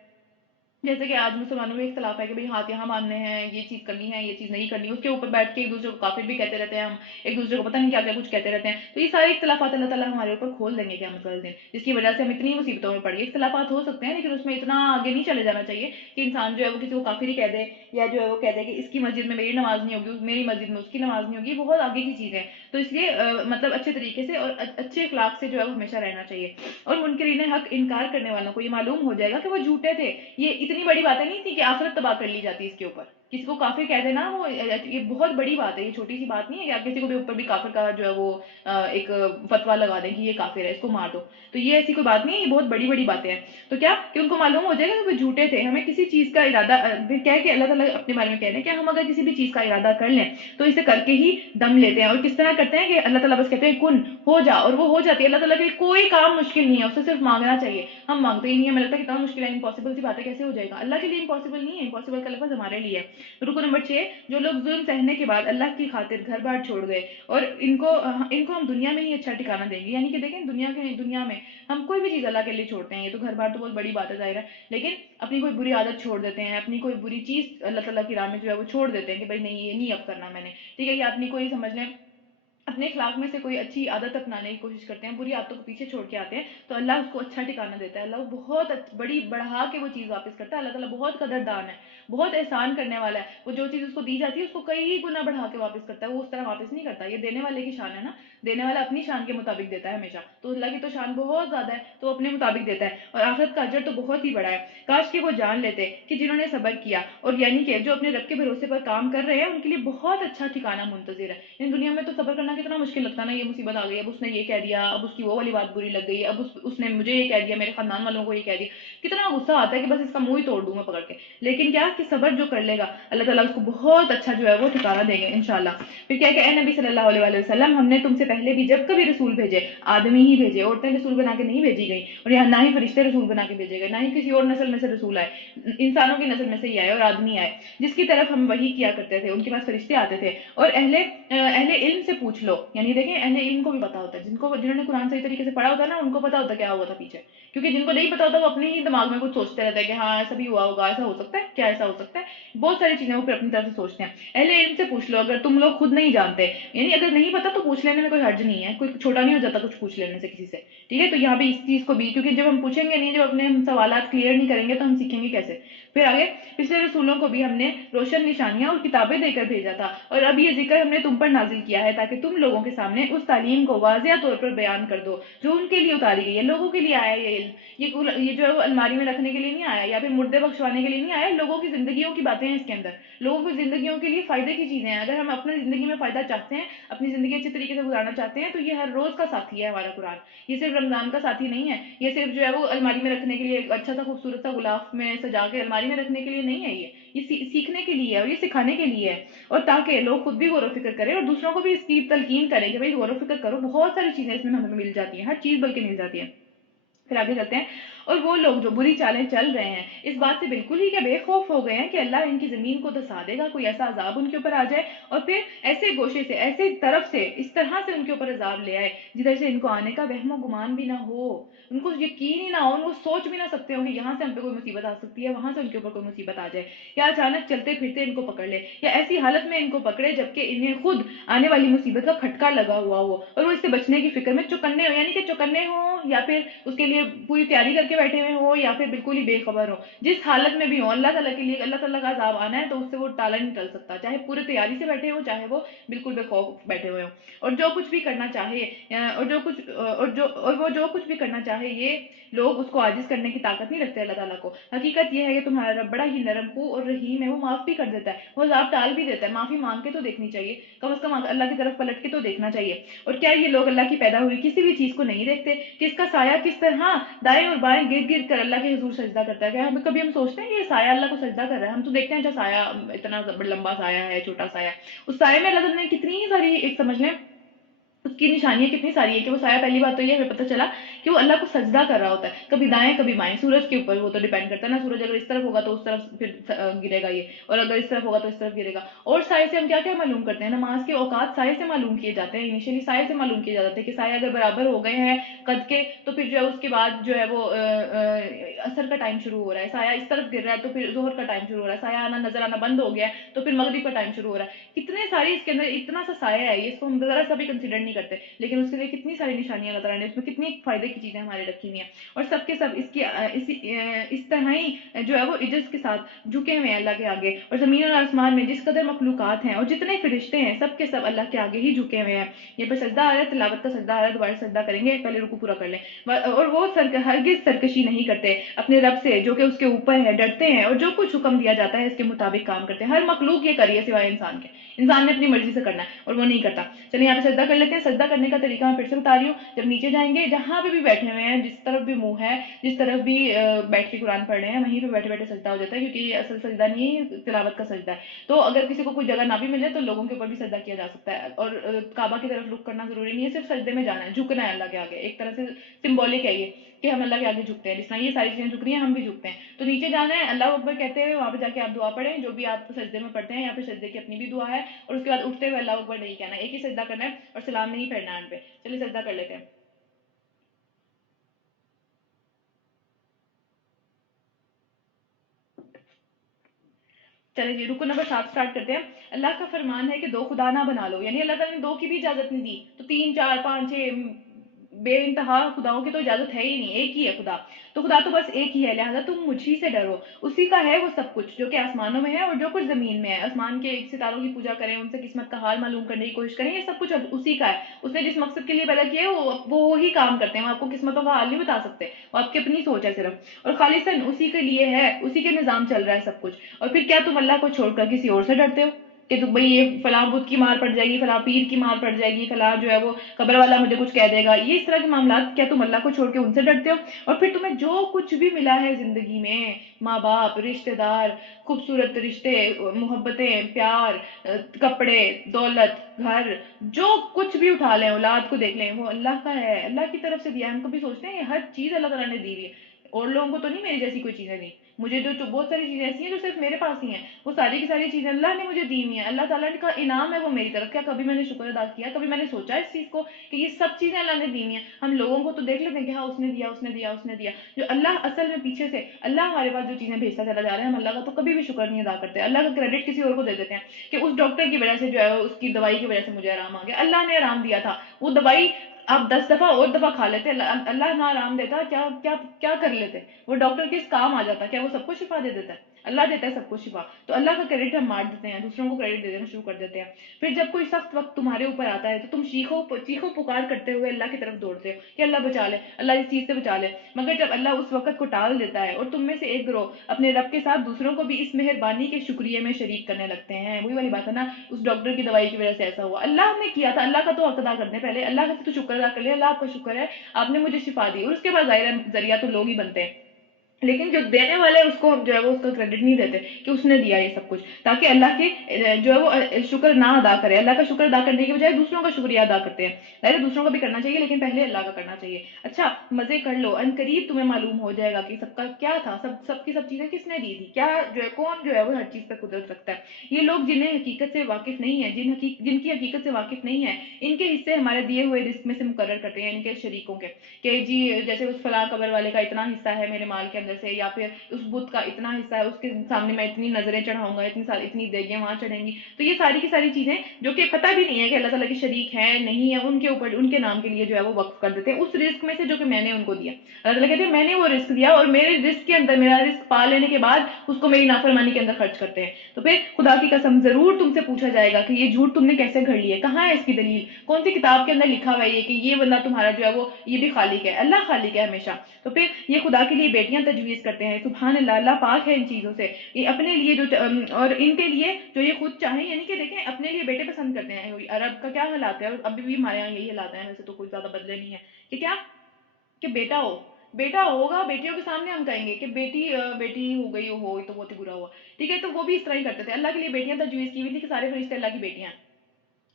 جیسے کہ آج مسلمانوں میں اختلاف ہے کہ بھئی ہاتھ یہاں ماننے ہیں, یہ چیز کرنی ہے, یہ چیز نہیں کرنی, اس کے اوپر بیٹھ کے ایک دوسرے کو کافر بھی کہتے رہتے ہیں, ہم ایک دوسرے کو پتہ نہیں کیا کیا کچھ کہتے رہتے ہیں. تو یہ سارے اختلافات اللہ تعالیٰ ہمارے اوپر کھول دیں گے قیامت والے دن, جس کی وجہ سے ہم اتنی مصیبتوں میں پڑ گئے. اختلافات ہو سکتے ہیں لیکن اس میں اتنا آگے نہیں چلے جانا چاہیے کہ انسان جو ہے وہ کسی کو کافر ہی کہہ دے, یا جو ہے وہ کہہ دے کہ اس کی مسجد میں میری نماز نہیں ہوگی, میری مسجد میں اس کی نماز نہیں ہوگی. بہت آگے کی چیز ہے. تو اس لیے مطلب اچھے طریقے سے اور اچھے اخلاق سے جو ہے وہ ہمیشہ رہنا چاہیے. اور منکرین حق انکار کرنے والوں کو یہ معلوم ہو جائے گا کہ وہ جھوٹے تھے. یہ اتنی بڑی باتیں نہیں تھی کہ آخرت تباہ کر لی جاتی اس کے اوپر. کسی کو کافر کہہ دینا وہ یہ بہت بڑی بات ہے، یہ چھوٹی سی بات نہیں ہے کہ آپ کسی کو بھی اوپر بھی کافر کا جو ہے وہ ایک فتویٰ لگا دیں کہ یہ کافر ہے اس کو مار دو. تو یہ ایسی کوئی بات نہیں ہے، یہ بہت بڑی بڑی باتیں ہیں. تو کیا کہ ان کو معلوم ہو جائے گا کہ وہ جھوٹے تھے. ہمیں کسی چیز کا ارادہ کیا ہے کہ اللہ تعالیٰ اپنے بارے میں کہہ رہے ہیں کہ ہم اگر کسی بھی چیز کا ارادہ کر لیں تو اسے کر کے ہی دم لیتے ہیں. اور کس طرح کرتے ہیں کہ اللہ تعالیٰ بس کہتے ہیں کن ہو جا اور وہ ہو جاتی ہے. اللہ تعالیٰ کے لیے کوئی کام مشکل نہیں ہے، اسے صرف مانگنا چاہیے. ہم مانگتے ہی نہیں ہیں، ہمیں لگتا ہے کتنا مشکل ہے، امپاسبل سی بات ہے، کیسے ہو جائے گا. اللہ کے لیے امپاسبل نہیں ہے، امپاسبل کا لفظ ہمارے لیے ہے. رکو نمبر 6، جو لوگ ظلم سہنے کے بعد اللہ کی خاطر گھر بار چھوڑ گئے اور ان کو ہم دنیا میں ہی اچھا ٹھکانہ دیں گے. یعنی کہ دیکھیں دنیا میں ہم کوئی بھی چیز اللہ کے لیے چھوڑتے ہیں، یہ تو گھر بار تو بہت بڑی بات ہے ظاہر ہے، لیکن اپنی کوئی بری عادت چھوڑ دیتے ہیں، اپنی کوئی بری چیز اللہ تعالیٰ کی راہ میں جو ہے وہ چھوڑ دیتے ہیں کہ بھائی نہیں یہ نہیں اب کرنا میں نے، ٹھیک ہے. یا اپنی کوئی سمجھ لیں اپنے اخلاق میں سے کوئی اچھی عادت اپنانے کی کوشش کرتے ہیں، بری عادتوں کو پیچھے چھوڑ کے آتے ہیں، تو اللہ اس کو اچھا ٹھکانہ دیتا ہے. اللہ بہت بڑی بڑھا کے وہ چیز واپس کرتا ہے. اللہ تعالیٰ بہت قدردان ہے، بہت احسان کرنے والا ہے. وہ جو چیز اس کو دی جاتی ہے اس کو کئی گنا بڑھا کے واپس کرتا ہے. وہ اس طرح واپس نہیں کرتا. یہ دینے والے کی شان ہے نا، دینے والا اپنی شان کے مطابق دیتا ہے ہمیشہ. تو اللہ کی تو شان بہت زیادہ ہے، تو اپنے مطابق دیتا ہے. اور آخرت کا اجر تو بہت ہی بڑا ہے. کاش کہ وہ جان لیتے کہ جنہوں نے صبر کیا اور یعنی کہ جو اپنے رب کے بھروسے پر کام کر رہے ہیں ان کے لیے بہت اچھا ٹھکانہ منتظر ہے. ان دنیا میں تو صبر کرنا کتنا مشکل لگتا ہے نا. یہ مصیبت آ گئی، اب اس نے یہ کہہ دیا، اب اس کی وہ والی بات بری لگ گئی، اب اس نے مجھے یہ کہہ دیا، میرے خاندان والوں کو یہ کہہ دیا. کتنا غصہ آتا ہے کہ بس اس کا منہ ہی توڑ دوں میں پکڑ کے. لیکن کیا کہ صبر جو کر لے گا اللہ تعالیٰ اس کو بہت اچھا جو ہے وہ ٹھکانہ دیں گے انشاءاللہ. پھر کیا کہ اے نبی صلی اللہ علیہ وآلہ وسلم، ہم نے تم سے پہلے بھی جب کبھی رسول بھیجے آدمی ہی بھیجے، عورتیں رسول بنا کے نہیں بھیجی گئی، اور یہاں نہ ہی فرشتے رسول بنا کے بھیجے گئے، نہ ہی کسی اور نسل میں سے رسول آئے. انسانوں کی نسل میں سے ہی آئے اور آدمی آئے جس کی طرف ہم وحی کیا کرتے تھے. ان کے پاس فرشتے آتے تھے. اور اہل علم سے پوچھ لو، یعنی دیکھیں اہل علم کو بھی پتا ہوتا ہے، جنہوں نے قرآن صحیح طریقے سے پڑھا ہوتا ہے نا ان کو پتا ہوتا ہے کیا ہوا تھا پیچھے. کیونکہ جن کو نہیں پتا ہوتا وہ اپنے ہی دماغ میں کچھ سوچتے رہتے ہیں کہ ہاں ایسا بھی ہوا ہوگا، ایسا ہو سکتا ہے، کیا ایسا ہو سکتا ہے. بہت ساری چیزیں وہ پھر اپنی طرف سے سوچتے ہیں. اہل علم سے پوچھ لو اگر تم لوگ خود نہیں جانتے، یعنی اگر نہیں پتا تو پوچھ لینے میں کوئی حرج نہیں ہے، کوئی چھوٹا نہیں ہو جاتا کچھ پوچھ لینے سے کسی سے، ٹھیک ہے. تو یہاں پہ اس چیز کو بھی، کیونکہ جب ہم پوچھیں گے نہیں، جب اپنے ہم سوالات کلیئر نہیں کریں گے تو ہم سیکھیں گے کیسے. پھر آگے پچھلے رسولوں کو بھی ہم نے روشن نشانیاں اور کتابیں دے کر بھیجا تھا، اور اب یہ ذکر ہم نے تم پر نازل کیا ہے تاکہ تم لوگوں کے سامنے اس تعلیم کو واضح طور پر بیان کر دو جو ان کے لیے اتاری گئی ہے. لوگوں کے لیے آیا یہ علم، یہ جو ہے وہ الماری میں رکھنے کے لیے نہیں آیا یا پھر مردے بخشوانے کے لیے نہیں آیا. لوگوں کی زندگیوں کی باتیں ہیں اس کے اندر، لوگوں کی زندگیوں کے لیے فائدے کی چیزیں ہیں. اگر ہم اپنی زندگی میں فائدہ چاہتے ہیں، اپنی زندگی اچھی طریقے سے گزارنا چاہتے ہیں، تو یہ ہر روز کا ساتھی ہے ہمارا قرآن. یہ صرف رمضان کا ساتھی نہیں ہے، یہ صرف جو ہے وہ الماری میں رکھنے کے لیے ایک اچھا سا خوبصورت سا غلاف میں سجا کے الماری میں رکھنے کے لیے نہیں ہے. یہ سیکھنے کے لیے ہے اور یہ سکھانے کے لیے ہے، اور تاکہ لوگ خود بھی غور و فکر کریں اور دوسروں کو بھی اس کی تلقین کریں کہ بھائی غور و فکر کرو. بہت ساری چیزیں اس میں ہمیں مل جاتی ہیں، ہر چیز بلکہ مل جاتی ہے. پھر آگے چلتے ہیں. اور وہ لوگ جو بری چالیں چل رہے ہیں اس بات سے بالکل ہی کیا بے خوف ہو گئے ہیں کہ اللہ ان کی زمین کو دھسا دے گا، کوئی ایسا عذاب ان کے اوپر آ جائے اور پھر ایسے گوشے سے، ایسے طرف سے، اس طرح سے ان کے اوپر عذاب لے آئے جدھر سے ان کو آنے کا وہم و گمان بھی نہ ہو، ان کو یقین ہی نہ ہو، ان کو سوچ بھی نہ سکتے ہو کہ یہاں سے ہم پہ کوئی مصیبت آ سکتی ہے، وہاں سے ان کے اوپر کوئی مصیبت آ جائے، یا اچانک چلتے پھرتے ان کو پکڑ لے، یا ایسی حالت میں ان کو پکڑے جبکہ انہیں خود آنے والی مصیبت کا کھٹکا لگا ہوا ہو اور وہ اس سے بچنے کی فکر میں چوکنے ہو. یعنی کہ چوکنے ہوں یا پھر اس کے لیے پوری تیاری کر کے بیٹھے ہوئے ہوں یا پھر بالکل ہی بے خبر ہو، جس حالت میں بھی ہو اللہ تعالیٰ کے لیے، اللہ تعالیٰ کا عذاب آنا ہے تو اس سے وہ ٹالا نہیں ٹل سکتا، چاہے پورے تیاری سے بیٹھے ہو چاہے وہ بالکل بے خوف بیٹھے ہوئے ہوں. اور جو کچھ بھی کرنا چاہے اور وہ جو کچھ بھی کرنا چاہے، یہ لوگ اس کو عاجز کرنے کی طاقت نہیں رکھتے اللہ تعالیٰ کو. حقیقت یہ ہے کہ تمہارا رب بڑا ہی نرم خو اور رحیم ہے، وہ معاف بھی کر دیتا ہے، وہ عذاب ٹال بھی دیتا ہے. معافی مانگ کے تو دیکھنی چاہیے، کم از کم اللہ کی طرف پلٹ کے تو دیکھنا چاہیے. اور کیا یہ لوگ اللہ کی پیدا ہوئی کسی بھی چیز کو نہیں دیکھتے کہ اس کا سایہ کس طرح دائیں اور بائیں گر گر کر اللہ کے حضور سجدہ کرتا ہے؟ کیا کبھی ہم سوچتے ہیں کہ یہ سایہ اللہ کو سجدہ کر رہا ہے؟ ہم تو دیکھتے ہیں جو سایہ اتنا لمبا سایہ ہے، چھوٹا سایہ، اس سایہ میں اللہ تعالیٰ نے کتنی ساری ایک سمجھ لیں اس کی نشانیاں کتنی ساری ہے کہ وہ سایہ، پہلی بات تو یہ ہمیں پتہ چلا کہ وہ اللہ کو سجدہ کر رہا ہوتا ہے، کبھی دائیں کبھی بائیں. سورج کے اوپر وہ تو ڈیپینڈ کرتا ہے نا، سورج اگر اس طرف ہوگا تو اس طرف پھر گرے گا یہ، اور اگر اس طرف ہوگا تو اس طرف گرے گا. اور سائے سے ہم کیا کیا معلوم کرتے ہیں؟ نماز کے اوقات سائے سے معلوم کیے جاتے ہیں، انیشلی سائے سے معلوم کیے جاتے ہیں کہ سایہ اگر برابر ہو گئے ہیں قد کے تو پھر جو ہے اس کے بعد جو ہے وہ اثر کا ٹائم شروع ہو رہا ہے. سایہ اس طرف گر رہا ہے تو پھر ظہر کا ٹائم شروع ہو رہا ہے. سایہ آنا نظر آنا بند ہو گیا ہے تو پھر مغرب کا ٹائم شروع ہو رہا ہے. کتنے ساری اس کے اندر اتنا سا سایہ ہے، اس کو ہم ذرا سا بھی کنسیڈر نہیں کرتے، لیکن اس کے لیے کتنی ساری نشانیاں اللہ تعالیٰ نے، اس میں کتنی فائدے کی چیزیں ہمارے رکھی ہوئی ہیں، اور سب کے سب اس طرح ہی جو ہے وہ عجز کے ساتھ جھکے ہوئے ہیں اللہ کے آگے، اور زمین اور آسمان میں جس قدر مخلوقات ہیں اور جتنے فرشتے ہیں سب کے سب اللہ کے آگے ہی جھکے ہوئے ہیں۔ یہ پہ سجدہ آ رہا ہے، تلاوت کا سجدہ آ رہا ہے، دوبارہ سجدہ کریں گے، پہلے رکوع پورا کر لیں، اور وہ ہرگز سرکشی نہیں کرتے اپنے رب سے جو کہ اس کے اوپر ہے، ڈرتے ہیں اور جو کچھ حکم دیا جاتا ہے اس کے مطابق کام کرتے ہیں۔ ہر مخلوق یہ کریے سوائے انسان کے، انسان نے اپنی مرضی سے کرنا ہے اور وہ نہیں کرتا۔ چلیے یہاں پہ سجدہ کر لیتے ہیں۔ سجدہ کرنے کا طریقہ میں پھر سے بتا رہی ہوں، جب نیچے جائیں گے جہاں پہ بھی بیٹھے ہوئے ہیں، جس طرف بھی منہ ہے، جس طرف بھی بیٹھ کے قرآن پڑھ رہے ہیں، وہیں پہ بیٹھے بیٹھے سجدہ ہو جاتا ہے، کیونکہ یہ اصل سجدہ نہیں ہے، تلاوت کا سجدہ ہے۔ تو اگر کسی کو کوئی جگہ نہ بھی ملے تو لوگوں کے اوپر بھی سجدہ کیا جا سکتا ہے، اور کعبہ کی طرف رخ کرنا ضروری نہیں ہے، صرف سجدے میں جانا ہے، جھکنا ہے اللہ کے آگے، ایک طرح سے سمبولک ہے یہ کہ ہم اللہ کے آگے جھکتے ہیں، جس طرح یہ ساری چیزیں جھک رہی ہیں ہم بھی جھکتے ہیں۔ تو نیچے جانا ہے، اللہ اکبر کہتے ہوئے وہاں پہ جا کے آپ دعا پڑھیں، جو بھی آپ سجدے میں پڑھتے ہیں، یا پھر سجدے کی اپنی بھی دعا ہے، اور اس کے بعد اٹھتے ہوئے اللہ اکبر نہیں کہنا، ایک ہی سجدہ کرنا ہے اور سلام نہیں پھیرنا ہے ان پہ۔ چلیے سجدہ کر لیتے ہیں۔ چلے جی رکو نمبر 7 سٹارٹ کرتے ہیں۔ اللہ کا فرمان ہے کہ دو خدا نہ بنا لو، یعنی اللہ تعالیٰ نے دو کی بھی اجازت نہیں دی، تو 3 4 5 6 بے انتہا خداؤں کی تو اجازت ہے ہی نہیں، ایک ہی ہے خدا، تو خدا تو بس ایک ہی ہے، لہٰذا تم مجھ ہی سے ڈرو، اسی کا ہے وہ سب کچھ جو کہ آسمانوں میں ہے اور جو کچھ زمین میں ہے۔ آسمان کے ستاروں کی پوجا کریں، ان سے قسمت کا حال معلوم کرنے کی کوشش کریں، یہ سب کچھ اسی کا ہے، اس نے جس مقصد کے لیے پیدا کیا ہے وہ وہی کام کرتے ہیں، وہ آپ کو قسمتوں کا حال نہیں بتا سکتے، وہ آپ کی اپنی سوچ ہے صرف، اور خالصاً اسی کے لیے ہے، اسی کے نظام چل رہا ہے سب کچھ۔ اور پھر کیا تم اللہ کو چھوڑ کر کسی اور سے ڈرتے ہو کہ تم بھئی یہ فلاں بت کی مار پڑ جائے گی، فلاں پیر کی مار پڑ جائے گی، فلاں جو ہے وہ قبر والا مجھے کچھ کہہ دے گا، یہ اس طرح کے معاملات، کیا تم اللہ کو چھوڑ کے ان سے ڈرتے ہو؟ اور پھر تمہیں جو کچھ بھی ملا ہے زندگی میں، ماں باپ، رشتہ دار، خوبصورت رشتے، محبتیں، پیار، کپڑے، دولت، گھر، جو کچھ بھی اٹھا لیں، اولاد کو دیکھ لیں، وہ اللہ کا ہے، اللہ کی طرف سے دیا ہے۔ ہم کبھی سوچتے ہیں یہ ہر چیز اللہ تعالیٰ نے دی ہوئی ہے، اور لوگوں کو تو نہیں میری جیسی کوئی چیزیں دی، مجھے جو بہت ساری چیزیں ایسی ہیں جو صرف میرے پاس ہی ہیں، وہ ساری کی ساری چیزیں اللہ نے مجھے دی ہوئی ہیں، اللہ تعالیٰ کا انعام ہے وہ میری طرف۔ کیا کبھی میں نے شکر ادا کیا؟ کبھی میں نے سوچا اس چیز کو کہ یہ سب چیزیں اللہ نے دی ہوئی ہیں؟ ہم لوگوں کو تو دیکھ لیتے ہیں کہ ہاں اس نے دیا، اس نے دیا، اس نے دیا، جو اللہ اصل میں پیچھے سے اللہ ہمارے پاس جو چیزیں بھیجتا چلا جا رہا ہے، ہم اللہ کا تو کبھی بھی شکر نہیں ادا کرتے، اللہ کا کریڈٹ کسی اور کو دے دیتے ہیں کہ اس ڈاکٹر کی وجہ سے جو ہے اس کی دوائی کی وجہ سے مجھے آرام آ گیا، اللہ نے آرام دیا تھا، وہ دوائی آپ 10 دفعہ اور دفعہ کھا لیتے، اللہ نہ آرام دیتا کیا کیا کیا کر لیتے؟ وہ ڈاکٹر کس کام آ جاتا؟ کیا وہ سب کو شفا دے دیتا ہے؟ اللہ دیتا ہے سب کو شفا، تو اللہ کا کریڈٹ ہم مار دیتے ہیں، دوسروں کو کریڈٹ دے دینا شروع کر دیتے ہیں۔ پھر جب کوئی سخت وقت تمہارے اوپر آتا ہے تو تم چیخو پکار کرتے ہوئے اللہ کی طرف دوڑتے ہو کہ اللہ بچا لے، اللہ اس چیز سے بچا لے، مگر جب اللہ اس وقت کو ٹال دیتا ہے اور تم میں سے ایک گروہ اپنے رب کے ساتھ دوسروں کو بھی اس مہربانی کے شکریہ میں شریک کرنے لگتے ہیں، وہی والی بات ہے نا، اس ڈاکٹر کی دوائی کی وجہ سے ایسا ہوا، اللہ نے کیا تھا، اللہ کا تو حق ادا کرنے، پہلے اللہ کا تو شکر ادا کر لیا، اللہ آپ کا شکر ہے آپ نے مجھے شفا دی، اور اس کے بعد ظاہر ذریعہ تو لوگ ہی بنتے ہیں، لیکن جو دینے والے اس کو جو ہے وہ اس کا کریڈٹ نہیں دیتے کہ اس نے دیا یہ سب کچھ، تاکہ اللہ کے جو ہے وہ شکر نہ ادا کرے، اللہ کا شکر ادا کرنے کی بجائے دوسروں کا شکریہ ادا کرتے ہیں۔ ظاہر دوسروں کا بھی کرنا چاہیے لیکن پہلے اللہ کا کرنا چاہیے۔ اچھا مزے کر لو، ان قریب تمہیں معلوم ہو جائے گا کہ سب کا کیا تھا، سب کی سب چیزیں کس نے دی تھی، کیا جو ہے کون جو ہے وہ ہر چیز پہ قدرت رکھتا ہے۔ یہ لوگ جنہیں حقیقت سے واقف نہیں ہیں، جن کی حقیقت سے واقف نہیں ہے، ان کے حصے ہمارے دیے ہوئے رزق میں سے مقرر کرتے ہیں، ان کے شریکوں کے، کہ جی جیسے اس فلاں قبر والے کا اتنا حصہ ہے میرے مال کے اندر سے، یا پھر اس بت کا اتنا حصہ ہے، اس کے سامنے میں اتنی نظریں چڑھاؤں گا، اتنی دیگیں وہاں چڑھیں گی، تو یہ ساری کی ساری چیزیں جو کہ پتہ بھی نہیں ہے کہ اللہ تعالیٰ کے شریک ہیں نہیں ہے، ان کے اوپر ان کے نام کے لیے جو ہے وہ وقف کر دیتے ہیں اس رزق میں سے جو کہ میں نے ان کو دیا۔ اللہ تعالیٰ کہتے ہیں میں نے وہ رزق دیا اور میرے رزق کے اندر، میرا رزق پا لینے کے بعد اس کو میری نافرمانی کے اندر خرچ کرتے ہیں۔ تو پھر خدا کی قسم ضرور تم سے پوچھا جائے گا کہ یہ جھوٹ تم نے کیسے گھڑ لیا، کہاں ہے اس کی دلیل، کون سی کتاب کے اندر لکھا ہوا ہے کہ یہ بندہ تمہارا جو ہے وہ یہ بھی خالق ہے، اللہ خالق ہے ہمیشہ۔ تو پھر یہ خدا کے لیے بیٹیاں تجویز کرتے ہیں، سبحان اللہ، اللہ پاک ہے ان چیزوں سے، یہ اپنے لیے جو اور ان کے لیے جو یہ خود چاہیں، یعنی کہ دیکھیں اپنے لیے بیٹے پسند کرتے ہیں۔ عرب کا کیا حالات ہے، اور ابھی بھی ہمارے یہاں یہی حالات ہیں، ویسے تو کوئی زیادہ بدلے نہیں ہے کہ کیا کہ بیٹا ہو، بیٹا ہوگا، بیٹیوں کے سامنے ہم کہیں گے کہ بیٹی ہو گئی ہو تو بہت ہی برا ہوا، ٹھیک ہے، تو وہ بھی اس طرح ہی کرتے تھے۔ اللہ کے لیے بیٹیاں تجویز کی ہوئی تھی کہ سارے فرشتے اللہ کی بیٹیاں ہیں،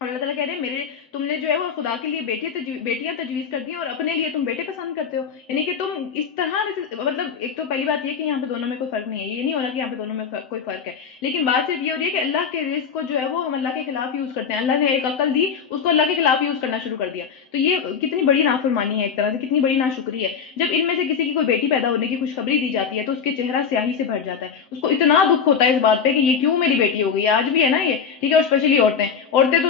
اور اللہ تعالیٰ کہہ رہے ہیں تم نے جو ہے وہ خدا کے لیے بیٹیاں تجویز کر دی اور اپنے لیے تم بیٹے پسند کرتے ہو، یعنی کہ تم اس طرح مطلب ایک تو پہلی بات یہ کہ یہاں پہ دونوں میں کوئی فرق نہیں ہے، یہ نہیں ہو رہا کہ یہاں پہ دونوں میں کوئی فرق ہے، لیکن بات صرف یہ ہو رہی ہے کہ اللہ کے رزق کو جو ہے وہ ہم اللہ کے خلاف یوز کرتے ہیں، اللہ نے ایک عقل دی اس کو اللہ کے خلاف یوز کرنا شروع کر دیا، تو یہ کتنی بڑی نافرمانی ہے، ایک طرح سے کتنی بڑی ناشکری ہے۔ جب ان میں سے کسی کی کوئی بیٹی پیدا ہونے کی خوشخبری دی جاتی ہے تو اس کے چہرہ سیاہی سے بھر جاتا ہے، اس کو اتنا دکھ ہوتا ہے اس بات پہ کہ یہ کیوں میری بیٹی ہو گئی ہے، آج بھی ہے نا یہ، ٹھیک ہے، اور اسپیشلی عورتیں تو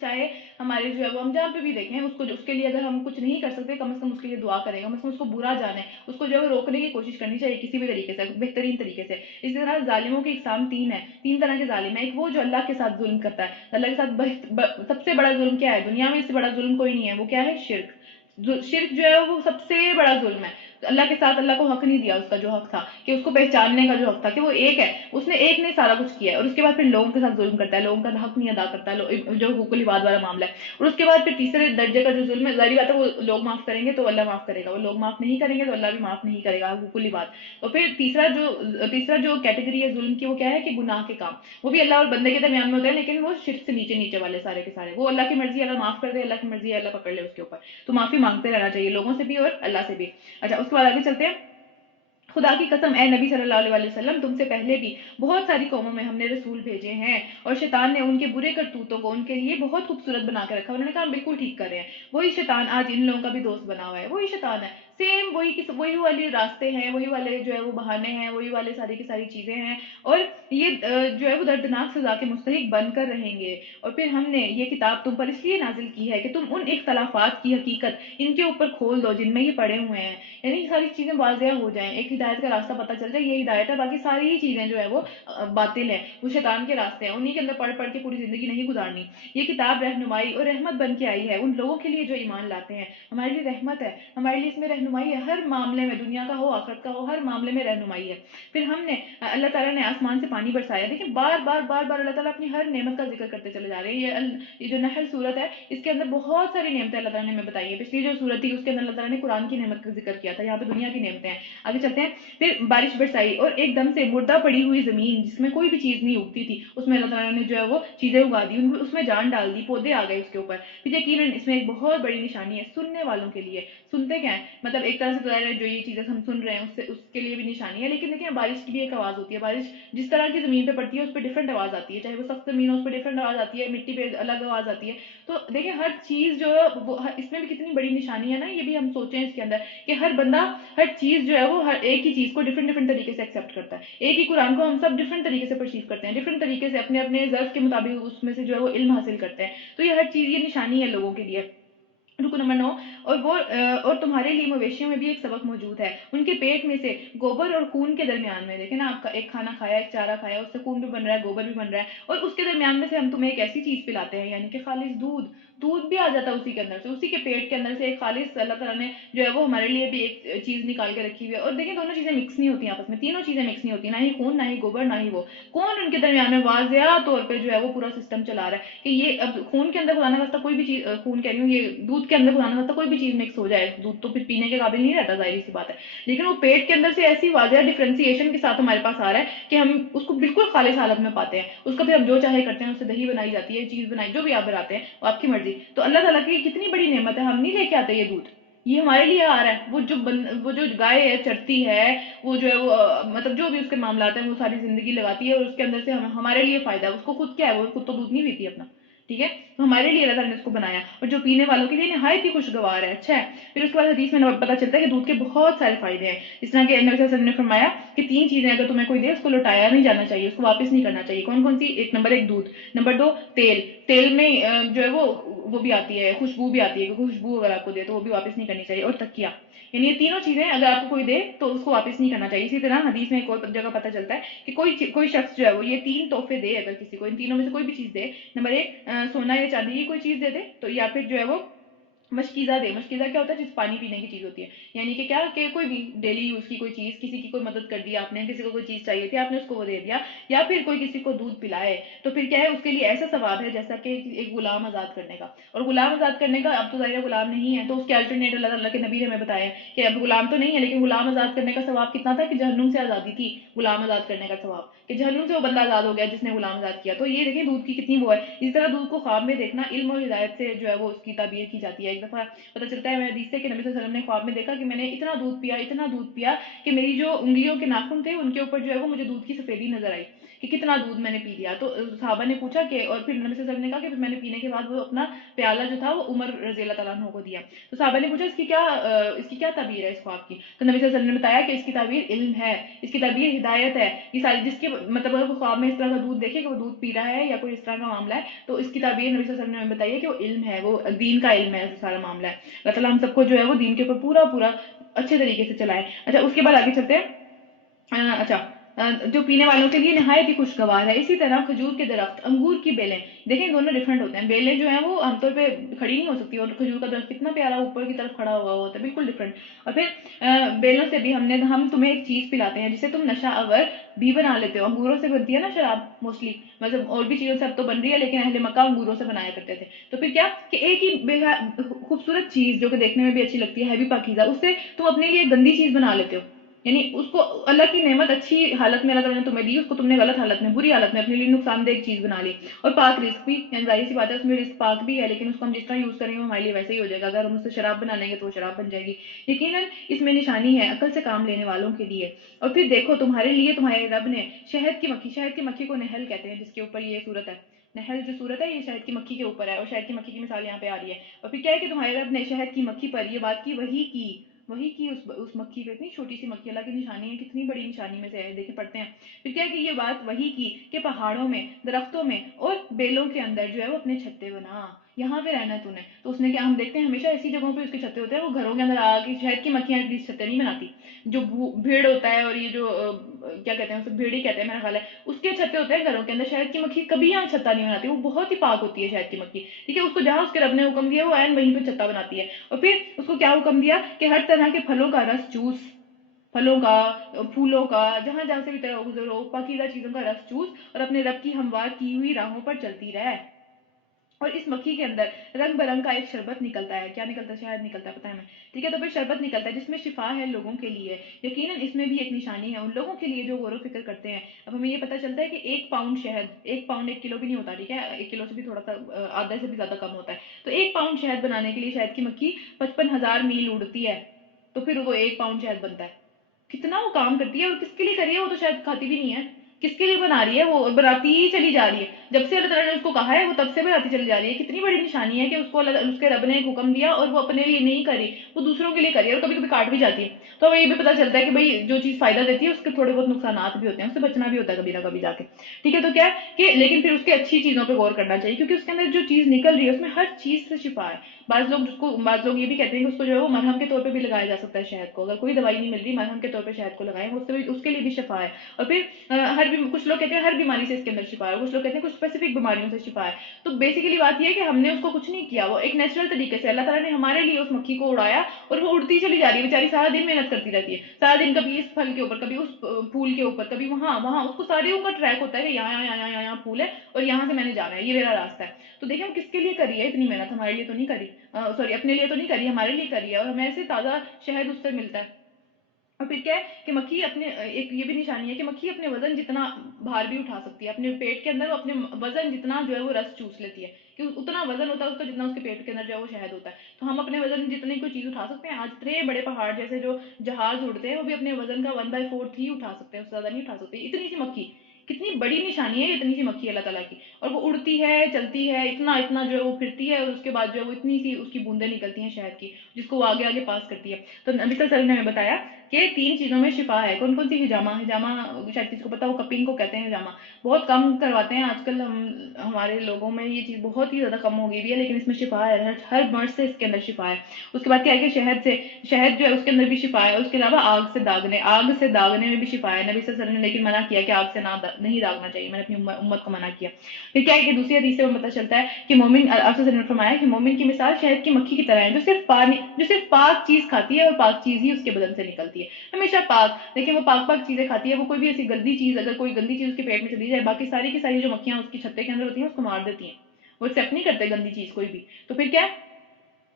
چاہے ہمارے جو ہے وہ ہم جہاں پہ بھی دیکھیں اس کو اس کے لیے اگر ہم کچھ نہیں کر سکتے کم از کم اس کے لیے دعا کریں، کم از کم اس کو برا جانیں، اس کو جو ہے وہ روکنے کی کوشش کرنی چاہیے کسی بھی طریقے سے، بہترین طریقے سے۔ اسی طرح ظالموں کی اقسام تین ہے، تین طرح کے ظالم ہیں۔ ایک وہ جو اللہ کے ساتھ ظلم کرتا ہے، اللہ کے ساتھ سب سے بڑا ظلم کیا ہے؟ دنیا میں اس سے بڑا ظلم کوئی نہیں ہے، وہ کیا ہے؟ شرک۔ شرک جو ہے وہ سب سے بڑا ظلم ہے۔ اللہ کے ساتھ اللہ کو حق نہیں دیا اس کا جو حق تھا، کہ اس کو پہچاننے کا جو حق تھا کہ وہ ایک ہے، اس نے ایک نے سارا کچھ کیا ہے، اور اس کے بعد پھر لوگوں کے ساتھ ظلم کرتا ہے، لوگوں کا حق نہیں ادا کرتا، جو حقوق العباد والا معاملہ ہے۔ اور اس کے بعد پھر تیسرے درجے کا جو ظلم ہے، ظاہری بات ہے وہ لوگ معاف کریں گے تو اللہ معاف کرے گا، وہ لوگ معاف نہیں کریں گے تو اللہ بھی معاف نہیں کرے گا، حقوق العباد۔ اور پھر تیسرا جو کیٹیگری ہے ظلم کی، وہ کیا ہے کہ گناہ کے کام، وہ بھی اللہ اور بندے کے درمیان میں ہوتے ہیں، لیکن وہ شرک سے نیچے نیچے والے سارے کے سارے، وہ اللہ کی مرضی اللہ معاف کر دے، اللہ کی مرضی اللہ پکڑ لے اس کے اوپر، تو معافی مانگتے رہنا چاہیے لوگوں سے بھی اور اللہ سے بھی۔ اچھا، اس کے بعد آگے چلتے ہیں۔ خدا کی قسم اے نبی صلی اللہ علیہ وسلم، تم سے پہلے بھی بہت ساری قوموں میں ہم نے رسول بھیجے ہیں، اور شیطان نے ان کے برے کرتوتوں کو ان کے لیے بہت خوبصورت بنا کے رکھا۔ انہوں نے کہا ہم بالکل ٹھیک کر رہے ہیں، وہی شیطان آج ان لوگوں کا بھی دوست بنا ہوا ہے، وہی شیطان ہے، سیم وہی والے راستے ہیں، وہی والے جو ہے وہ بہانے ہیں، وہی والے ساری کی ساری چیزیں ہیں، اور یہ جو ہے وہ دردناک سزا کے مستحق بن کر رہیں گے۔ اور پھر ہم نے یہ کتاب تم پر اس لیے نازل کی ہے کہ تم ان اختلافات کی حقیقت ان کے اوپر کھول دو جن میں یہ پڑے ہوئے ہیں، یعنی یہ ساری چیزیں واضح ہو جائیں، ایک ہدایت کا راستہ پتہ چل جائے، یہ ہدایت ہے، باقی ساری چیزیں جو ہے وہ باطل ہیں، وہ شیطان کے راستے ہیں، انہی کے اندر پڑھ پڑھ کے پوری زندگی نہیں گزارنی۔ یہ کتاب رہنمائی اور رحمت بن کے آئی ہے ان لوگوں کے لیے جو ایمان لاتے ہیں، ہمارے لیے رحمت ہے، ہمارے لیے اس میں رہنمائی ہے، ہر معاملے میں، دنیا کا ہو آخرت کا ہو، ہر معاملے میں رہنمائی ہے۔ پھر ہم نے اللہ تعالیٰ نے آسمان سے پانی برسایا، دیکھیں بار بار بار بار اللہ تعالیٰ اپنی ہر نعمت کا ذکر کرتے چلے جا رہے ہیں۔ یہ جو نحل صورت ہے اس کے اندر بہت ساری نعمتیں اللہ تعالیٰ نے ہمیں بتائی ہیں، پچھلی جو صورت تھی اس کے اندر اللہ تعالیٰ نے قرآن کی نعمت کا ذکر کیا تھا، یہاں پہ دنیا کی نعمتیں ہیں۔ آگے چلتے ہیں۔ پھر بارش برسائی اور ایک دم سے مردہ پڑی ہوئی زمین جس میں کوئی بھی چیز نہیں اگتی تھی، اس میں اللہ تعالیٰ نے جو ہے وہ چیزیں اگا دی، اس میں جان ڈال دی، پودے آ گئے اس کے اوپر۔ پھر یقیناً اس میں ایک بہت بڑی نشانی ہے سننے والوں کے لیے۔ سنتے کیا ہے؟ مطلب ایک طرح سے ظاہر ہے جو یہ چیزیں ہم سن رہے ہیں اس کے لیے بھی نشانی ہے، لیکن دیکھیں بارش کی بھی ایک آواز ہوتی ہے، بارش جس طرح کی زمین پہ پڑتی ہے اس پہ ڈفرنٹ آواز آتی ہے، چاہے وہ سخت زمین ہو اس پہ ڈفرنٹ آواز آتی ہے، مٹی پہ الگ آواز آتی ہے۔ تو دیکھیں ہر چیز جو ہے اس میں بھی کتنی بڑی نشانی ہے نا، یہ بھی ہم سوچیں اس کے اندر کہ ہر بندہ ہر چیز جو ہے وہ ہر ایک ہی چیز کو ڈفرنٹ ڈفرنٹ طریقے سے ایکسیپٹ کرتا ہے، ایک ہی قرآن کو ہم سب ڈفرنٹ طریقے سے پرسیو کرتے ہیں، ڈفرنٹ طریقے سے اپنے اپنے ظرف کے مطابق اس میں سے جو ہے وہ علم حاصل کرتے ہیں۔ تو یہ ہر چیز یہ نشانی ہے لوگوں کے لیے۔ رکو نمبر 9، اور تمہارے لیے مویشیوں میں بھی ایک سبق موجود ہے، ان کے پیٹ میں سے گوبر اور خون کے درمیان میں، دیکھیں نا آپ کا ایک کھانا کھایا، ایک چارہ کھایا، اس سے خون بھی بن رہا ہے، گوبر بھی بن رہا ہے، اور اس کے درمیان میں سے ہم تمہیں ایک ایسی چیز پلاتے ہیں، یعنی کہ خالص دودھ، دودھ بھی آ جاتا ہے اسی کے اندر سے، اسی کے پیٹ کے اندر سے ایک خالص اللہ تعالیٰ نے جو ہے وہ ہمارے لیے بھی ایک چیز نکال کے رکھی ہوئی ہے۔ اور دیکھیں دونوں چیزیں مکس نہیں ہوتی ہیں آپس میں، تینوں چیزیں مکس نہیں ہوتی، نہ ہی خون، نہ ہی گوبر، نہ ہی وہ کون، ان کے درمیان میں واضح طور پہ جو ہے وہ پورا سسٹم چلا رہا ہے کہ یہ اب خون کے اندر خدا نہ خواستہ کوئی بھی چیز، خون کہہ رہی ہوں، یہ دودھ کے اندر خدا نہ خواستہ کوئی بھی چیز مکس ہو جائے، دودھ تو پھر پینے کے قابل نہیں رہتا، ظاہری سی بات ہے، لیکن وہ پیٹ کے اندر سے ایسی واضح ڈفرینسیشن کے ساتھ ہمارے پاس آ رہا ہے کہ ہم اس کو بالکل خالص حالت میں پاتے ہیں، اس کا پھر ہم جو چاہے کرتے ہیں، اس سے دہی بنائی جاتی ہے، چیز بنائی، جو بھی آپ بناتے ہیں وہ آپ کی مرضی۔ تو اللہ تعالیٰ کی کتنی بڑی نعمت ہے، ہم نہیں لے کے آتے یہ دودھ، یہ ہمارے لیے آ رہا ہے، وہ جو گائے ہے چرتی ہے، وہ جو ہے وہ مطلب جو بھی اس کے معاملات ہیں وہ ساری زندگی لگاتی ہے، اور اس کے اندر سے ہمارے لیے فائدہ ہے، اس کو خود کیا ہے، وہ خود تو دودھ نہیں پیتی اپنا، ٹھیک ہے، تو ہمارے لیے اللہ تعالیٰ نے اس کو بنایا، اور جو پینے والوں کے لیے نہایت ہی خوشگوار ہے، اچھا ہے۔ پھر اس کے بعد حدیث میں پتہ چلتا ہے کہ دودھ کے بہت سارے فائدے ہیں، اس طرح کہ نبی صلی اللہ علیہ وسلم نے فرمایا کہ 3 چیزیں اگر تمہیں کوئی دے اس کو لوٹایا نہیں جانا چاہیے، اس کو واپس نہیں کرنا چاہیے۔ کون کون سی؟ نمبر 1 دودھ، نمبر 2 تیل، تیل میں جو ہے وہ بھی آتی ہے، خوشبو بھی آتی ہے، خوشبو اگر آپ کو دے تو وہ بھی واپس نہیں کرنی چاہیے، اور تکیا، یعنی یہ تینوں چیزیں اگر آپ کو کوئی دے تو اس کو واپس نہیں کرنا چاہیے۔ اسی طرح حدیث میں ایک اور جگہ پتہ چلتا ہے کہ کوئی شخص جو ہے وہ یہ 3 تحفے دے، اگر کسی کو ان تینوں میں سے کوئی بھی چیز دے، نمبر 1 سونا یا چاندی کی کوئی چیز دے دے، تو یا پھر جو ہے وہ مشکیزہ دے، مشکیزہ کیا ہوتا ہے؟ جس پانی پینے کی چیز ہوتی ہے، یعنی کہ کیا کہ کوئی بھی ڈیلی یوز کی کوئی چیز، کسی کی کوئی مدد کر دی آپ نے، کسی کو کوئی چیز چاہیے تھی آپ نے اس کو وہ دے دیا، یا پھر کوئی کسی کو دودھ پلائے، تو پھر کیا ہے اس کے لیے ایسا ثواب ہے جیسا کہ ایک غلام آزاد کرنے کا، اور غلام آزاد کرنے کا اب تو ظاہر غلام نہیں ہے، تو اس کے الٹرنیٹ اللہ تعالیٰ کے نبی نے ہمیں بتایا ہے کہ اب غلام تو نہیں ہے، لیکن غلام آزاد کرنے کا ثواب کتنا تھا کہ جہنم سے آزادی تھی، غلام آزاد کرنے کا ثواب کہ جہنم سے وہ بندہ آزاد ہو گیا جس نے غلام آزاد کیا۔ تو یہ دیکھیں دودھ کی کتنی وہ ہے۔ اس طرح دودھ کو خواب میں دیکھنا علم اور ہدایت سے جو ہے وہ اس کی تعبیر کی جاتی ہے۔ ایک دفعہ پتہ چلتا ہے میں حدیث سے کہ نبی صلی اللہ علیہ وسلم نے خواب میں دیکھا کہ میں نے اتنا دودھ پیا، اتنا دودھ پیا کہ میری جو انگلیوں کے ناخن تھے ان کے اوپر جو ہے وہ مجھے دودھ کی سفیدی نظر آئی، کہ کتنا دودھ میں نے پی لیا. تو صحابہ نے پوچھا کہ, اور پھر نبی صلی اللہ علیہ وسلم نے کہا کہ میں نے پینے کے بعد وہ اپنا پیالہ جو تھا وہ عمر رضی اللہ تعالیٰ عنہ کو دیا. تو صحابہ نے پوچھا اس کی کیا تعبیر ہے اس خواب کی؟ تو نبی صلی اللہ علیہ وسلم نے بتایا کہ اس کی تعبیر علم ہے, اس کی تعبیر ہدایت ہے. یہ ساری جس کے مطلب اگر وہ خواب میں اس طرح کا دودھ دیکھے کہ وہ دودھ پی رہا ہے یا کوئی اس طرح کا معاملہ ہے, تو اس کی تعبیر نبی صلی اللہ علیہ وسلم نے بتائی ہے کہ وہ علم ہے, وہ دین کا علم ہے, سارا معاملہ ہے. اللہ تعالیٰ ہم سب کو جو ہے وہ دین کے اوپر پورا پورا اچھے طریقے سے چلائے. اچھا, اس کے بعد آگے چلتے ہیں. اچھا, جو پینے والوں کے لیے نہایت ہی خوشگوار ہے. اسی طرح کھجور کے درخت, انگور کی بیلیں, دیکھیں دونوں ڈفرنٹ ہوتے ہیں. بیلیں جو ہیں وہ عام طور پہ کھڑی نہیں ہو سکتی, اور کھجور کا درخت کتنا پیارا اوپر کی طرف کھڑا ہوا ہوتا ہے, بالکل ڈفرنٹ. اور پھر بیلوں سے بھی ہم تمہیں ایک چیز پلاتے ہیں جسے تم نشہ آور بھی بنا لیتے ہو. انگوروں سے بنتی ہے نا شراب موسٹلی, مطلب اور بھی چیزوں سے اب تو بن رہی ہے, لیکن اہل مکہ انگوروں سے بنایا کرتے تھے. تو پھر کیا کہ ایک ہی خوبصورت چیز جو کہ دیکھنے میں بھی اچھی لگتی ہے بھی پاکیزہ, اس سے تم اپنے لیے گندی چیز بنا لیتے ہو. یعنی اس کو اللہ کی نعمت اچھی حالت میں اللہ تعالیٰ نے تمہیں دی, اس کو تم نے غلط حالت میں, بری حالت میں اپنے لیے نقصان دہ ایک چیز بنا لی. اور پاک رزق بھی, یعنی ظاہر سی بات ہے اس میں رزق پاک بھی ہے, لیکن اس کو ہم جس طرح یوز کریں گے ہمارے لیے ویسے ہی ہو جائے گا. اگر ہم اس سے شراب بنا لیں گے تو وہ شراب بن جائے گی. یقیناً اس میں نشانی ہے عقل سے کام لینے والوں کے لیے. اور پھر دیکھو تمہارے لیے تمہارے رب نے شہد کی مکھی کو نحل کہتے ہیں جس کے اوپر یہ صورت ہے. نحل جو صورت ہے یہ شہد کی مکھی کے اوپر ہے, اور شہد کی مکھی کی مثال یہاں پہ آ رہی ہے. اور پھر کیا ہے کہ تمہارے رب نے شہد کی مکھی پر یہ بات کی, وہی کی اس مکھی پہ. اتنی چھوٹی سی مکھی, اللہ کی نشانی ہے, کتنی بڑی نشانی میں سے ہے, دیکھیں پڑھتے ہیں. پھر کیا ہے کہ یہ بات وہی کی کہ پہاڑوں میں, درختوں میں اور بیلوں کے اندر جو ہے وہ اپنے چھتے بنا, یہاں پہ رہنا تو نے. تو اس نے کیا, ہم دیکھتے ہیں ہمیشہ ایسی جگہوں پہ اس کے چھتے ہوتے ہیں, وہ گھروں کے اندر آ کے شہد کی مکھیاں ایٹ لیسٹ چھتے نہیں بناتی. جو بھیڑ ہوتا ہے, اور یہ جو کیا کہتے ہیں اسے, بھیڑی کہتے ہیں میرا خیال ہے, اس کے چھتے ہوتے ہیں گھروں کے اندر. شہد کی مکھی کبھی یہاں چھتا نہیں بناتی, وہ بہت ہی پاک ہوتی ہے شہد کی مکھی, ٹھیک ہے. اس کو جہاں اس کے رب نے حکم دیا وہ عین وہیں پہ چھتا بناتی ہے. اور پھر اس کو کیا حکم دیا کہ ہر طرح کے پھلوں کا رس چوس, پھلوں کا, پھولوں کا, جہاں جہاں سے بھی طرح گزرو, پاکیزہ چیزوں کا رس چوس, اور اپنے رب کی ہموار کی ہوئی راہوں پر چلتی رہے. اور اس مکھی کے اندر رنگ برنگ کا ایک شربت نکلتا ہے. کیا نکلتا ہے؟ شہد نکلتا ہے, پتہ ہے ہمیں, ٹھیک ہے. تو پھر شربت نکلتا ہے جس میں شفا ہے لوگوں کے لیے. یقیناً اس میں بھی ایک نشانی ہے ان لوگوں کے لیے جو غور و فکر کرتے ہیں. اب ہمیں یہ پتہ چلتا ہے کہ 1 پاؤنڈ شہد, 1 پاؤنڈ 1 کلو بھی نہیں ہوتا, ٹھیک ہے, 1 کلو سے بھی تھوڑا سا آدھے سے بھی زیادہ کم ہوتا ہے. تو 1 پاؤنڈ شہد بنانے کے لیے شہد کی مکھی 55,000 میل اڑتی ہے, تو پھر وہ 1 پاؤنڈ شہد بنتا ہے. کتنا وہ کام کرتی ہے, اور کس کے لیے کری ہے, وہ تو شاید کھاتی بھی نہیں ہے. کس کے لیے بنا رہی ہے, وہ بناتی ہی چلی جا رہی ہے. جب سے اللہ تعالیٰ نے اس کو کہا ہے وہ تب سے بناتی چلی جا رہی ہے. کتنی بڑی نشانی ہے کہ اس کو اس کے رب نے ایک حکم دیا اور وہ اپنے لیے نہیں کری, وہ دوسروں کے لیے کری, اور کبھی کبھی کاٹ بھی جاتی ہے. تو ہمیں یہ بھی پتا چلتا ہے کہ بھائی جو چیز فائدہ دیتی ہے اس کے تھوڑے بہت نقصانات بھی ہوتے ہیں, اس سے بچنا بھی ہوتا ہے کبھی نہ کبھی جا کے, ٹھیک ہے. تو کیا ہے کہ لیکن پھر اس کے اچھی چیزوں پہ غور کرنا چاہیے, کیونکہ اس کے اندر جو چیز نکل رہی ہے اس میں ہر چیز سے شفا ہے. بعض لوگ یہ بھی کہتے ہیں کہ اس کو جو ہے وہ مرہم کے طور پہ بھی لگایا جا سکتا ہے شہد کو. اگر کوئی دوائی نہیں مل رہی, مرہم کے طور پہ شہد کو لگائیں, اس کے لیے بھی شفا ہے. اور پھر کچھ لوگ کہتے ہیں ہر بیماری سے اس کے اندر شفا ہے, کچھ لوگ کہتے ہیں کچھ اسپیسیفک بیماریوں سے شفا ہے. تو بیسیکلی بات یہ ہے کہ ہم نے اس کو کچھ نہیں کیا, وہ ایک نیچرل طریقے سے اللہ تعالیٰ نے ہمارے لیے اس مکھی کو اڑایا, اور وہ اڑتی چلی جا رہی ہے بیچاری, سارا دن محنت کرتی رہتی ہے, سارا دن کبھی اس پھل کے اوپر, کبھی اس پھول کے اوپر, کبھی وہاں اس کو سارے اوپر ٹریک ہوتا ہے کہ یہاں پھول ہے اور یہاں سے میں نے جانا ہے, یہ میرا راستہ ہے. تو دیکھیں ہم کس کے لیے کری ہے اتنی محنت, ہمارے لیے تو نہیں کری, سوری اپنے لیے تو نہیں کری, ہمارے لیے کری ہے, اور ہمیں ایسے تازہ شہد اس سے ملتا ہے. اور پھر کیا ہے کہ مکھی اپنے ایک یہ بھی نشانی ہے کہ مکھی اپنے وزن جتنا بھار بھی اٹھا سکتی ہے, اپنے پیٹ کے اندر وہ اپنے وزن جتنا جو ہے وہ رس چوس لیتی ہے, کہ اتنا وزن ہوتا ہے اس کا جتنا اس کے پیٹ کے اندر جو ہے وہ شہد ہوتا ہے. تو ہم اپنے وزن جتنی کوئی چیز اٹھا سکتے ہیں, آج اتنے بڑے پہاڑ جیسے جو جہاز اڑتے ہیں وہ بھی اپنے وزن کا 1/4 ہی اٹھا سکتے ہیں, اس سے زیادہ نہیں اٹھا سکتے. اتنی سی مکھی, کتنی بڑی نشانی ہے اتنی سی مکھی اللہ تعالیٰ کی. اور وہ اڑتی ہے, چلتی ہے, اتنا جو ہے وہ پھرتی ہے, اور اس کے بعد جو ہے وہ اتنی سی اس کی بوندیں نکلتی ہیں شہد کی, جس کو وہ آگے پاس کرتی ہے. تو نبی صلی اللہ علیہ وسلم نے ہمیں بتایا کہ 3 چیزوں میں شفا ہے. کون کون سی؟ حجامہ شاید کسی کو پتا ہو, کپنگ کو کہتے ہیں حجامہ. بہت کم کرواتے ہیں آج کل, ہمارے لوگوں میں یہ چیز بہت ہی زیادہ کم ہو گئی بھی ہے, لیکن اس میں شفا ہے, ہر مرض سے اس کے اندر شفا ہے. اس کے بعد کیا ہے کہ شہد جو ہے اس کے اندر بھی شفا ہے. اس کے علاوہ آگ سے داغنے میں بھی شفا ہے. نبی صلی اللہ علیہ وسلم نے لیکن منع کیا کہ آگ سے نہیں داغنا چاہیے, میں نے اپنی امت کو منع کیا. پھر کیا ہے کہ دوسری حدیث سے ہمیں پتہ چلتا ہے کہ مومن, آپ صلی اللہ علیہ وسلم نے فرمایا کہ مومن کی مثال شہد کی مکھی کی طرح ہے, جو صرف پاک چیز کھاتی ہے اور پاک چیز ہی اس کے بدن سے نکلتی ہے, ہمیشہ پاک. لیکن وہ پاک چیزیں کھاتی ہے, وہ کوئی بھی ایسی گندی چیز, اگر کوئی گندی چیز اس کے پیٹ میں چلی جائے, باقی ساری کی ساری جو مکھیاں اس کی چھتے کے اندر ہوتی ہیں اس کو مار دیتی ہیں, وہ ایکسیپٹ نہیں کرتے گندی چیز کوئی بھی. تو پھر کیا,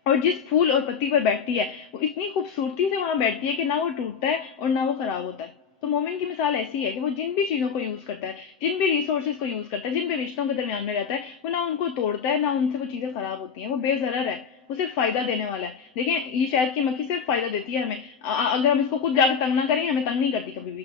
اور جس پھول اور پتی پر بیٹھتی ہے وہ اتنی خوبصورتی سے وہاں بیٹھتی ہے کہ نہ وہ ٹوٹتا ہے اور نہ وہ خراب ہوتا ہے. تو مومن کی مثال ایسی ہے کہ وہ جن بھی چیزوں کو یوز کرتا ہے, جن بھی ریسورسز کو یوز کرتا ہے, جن بھی رشتوں کے درمیان میں رہتا ہے, وہ نہ ان کو توڑتا ہے, نہ ان سے وہ چیزیں خراب ہوتی ہیں, وہ بے ضرر ہے, وہ صرف فائدہ دینے والا ہے. دیکھیں یہ شہد کی مکھی صرف فائدہ دیتی ہے ہمیں, اگر ہم اس کو کچھ زیادہ تنگ نہ کریں, ہمیں تنگ نہیں کرتی کبھی بھی.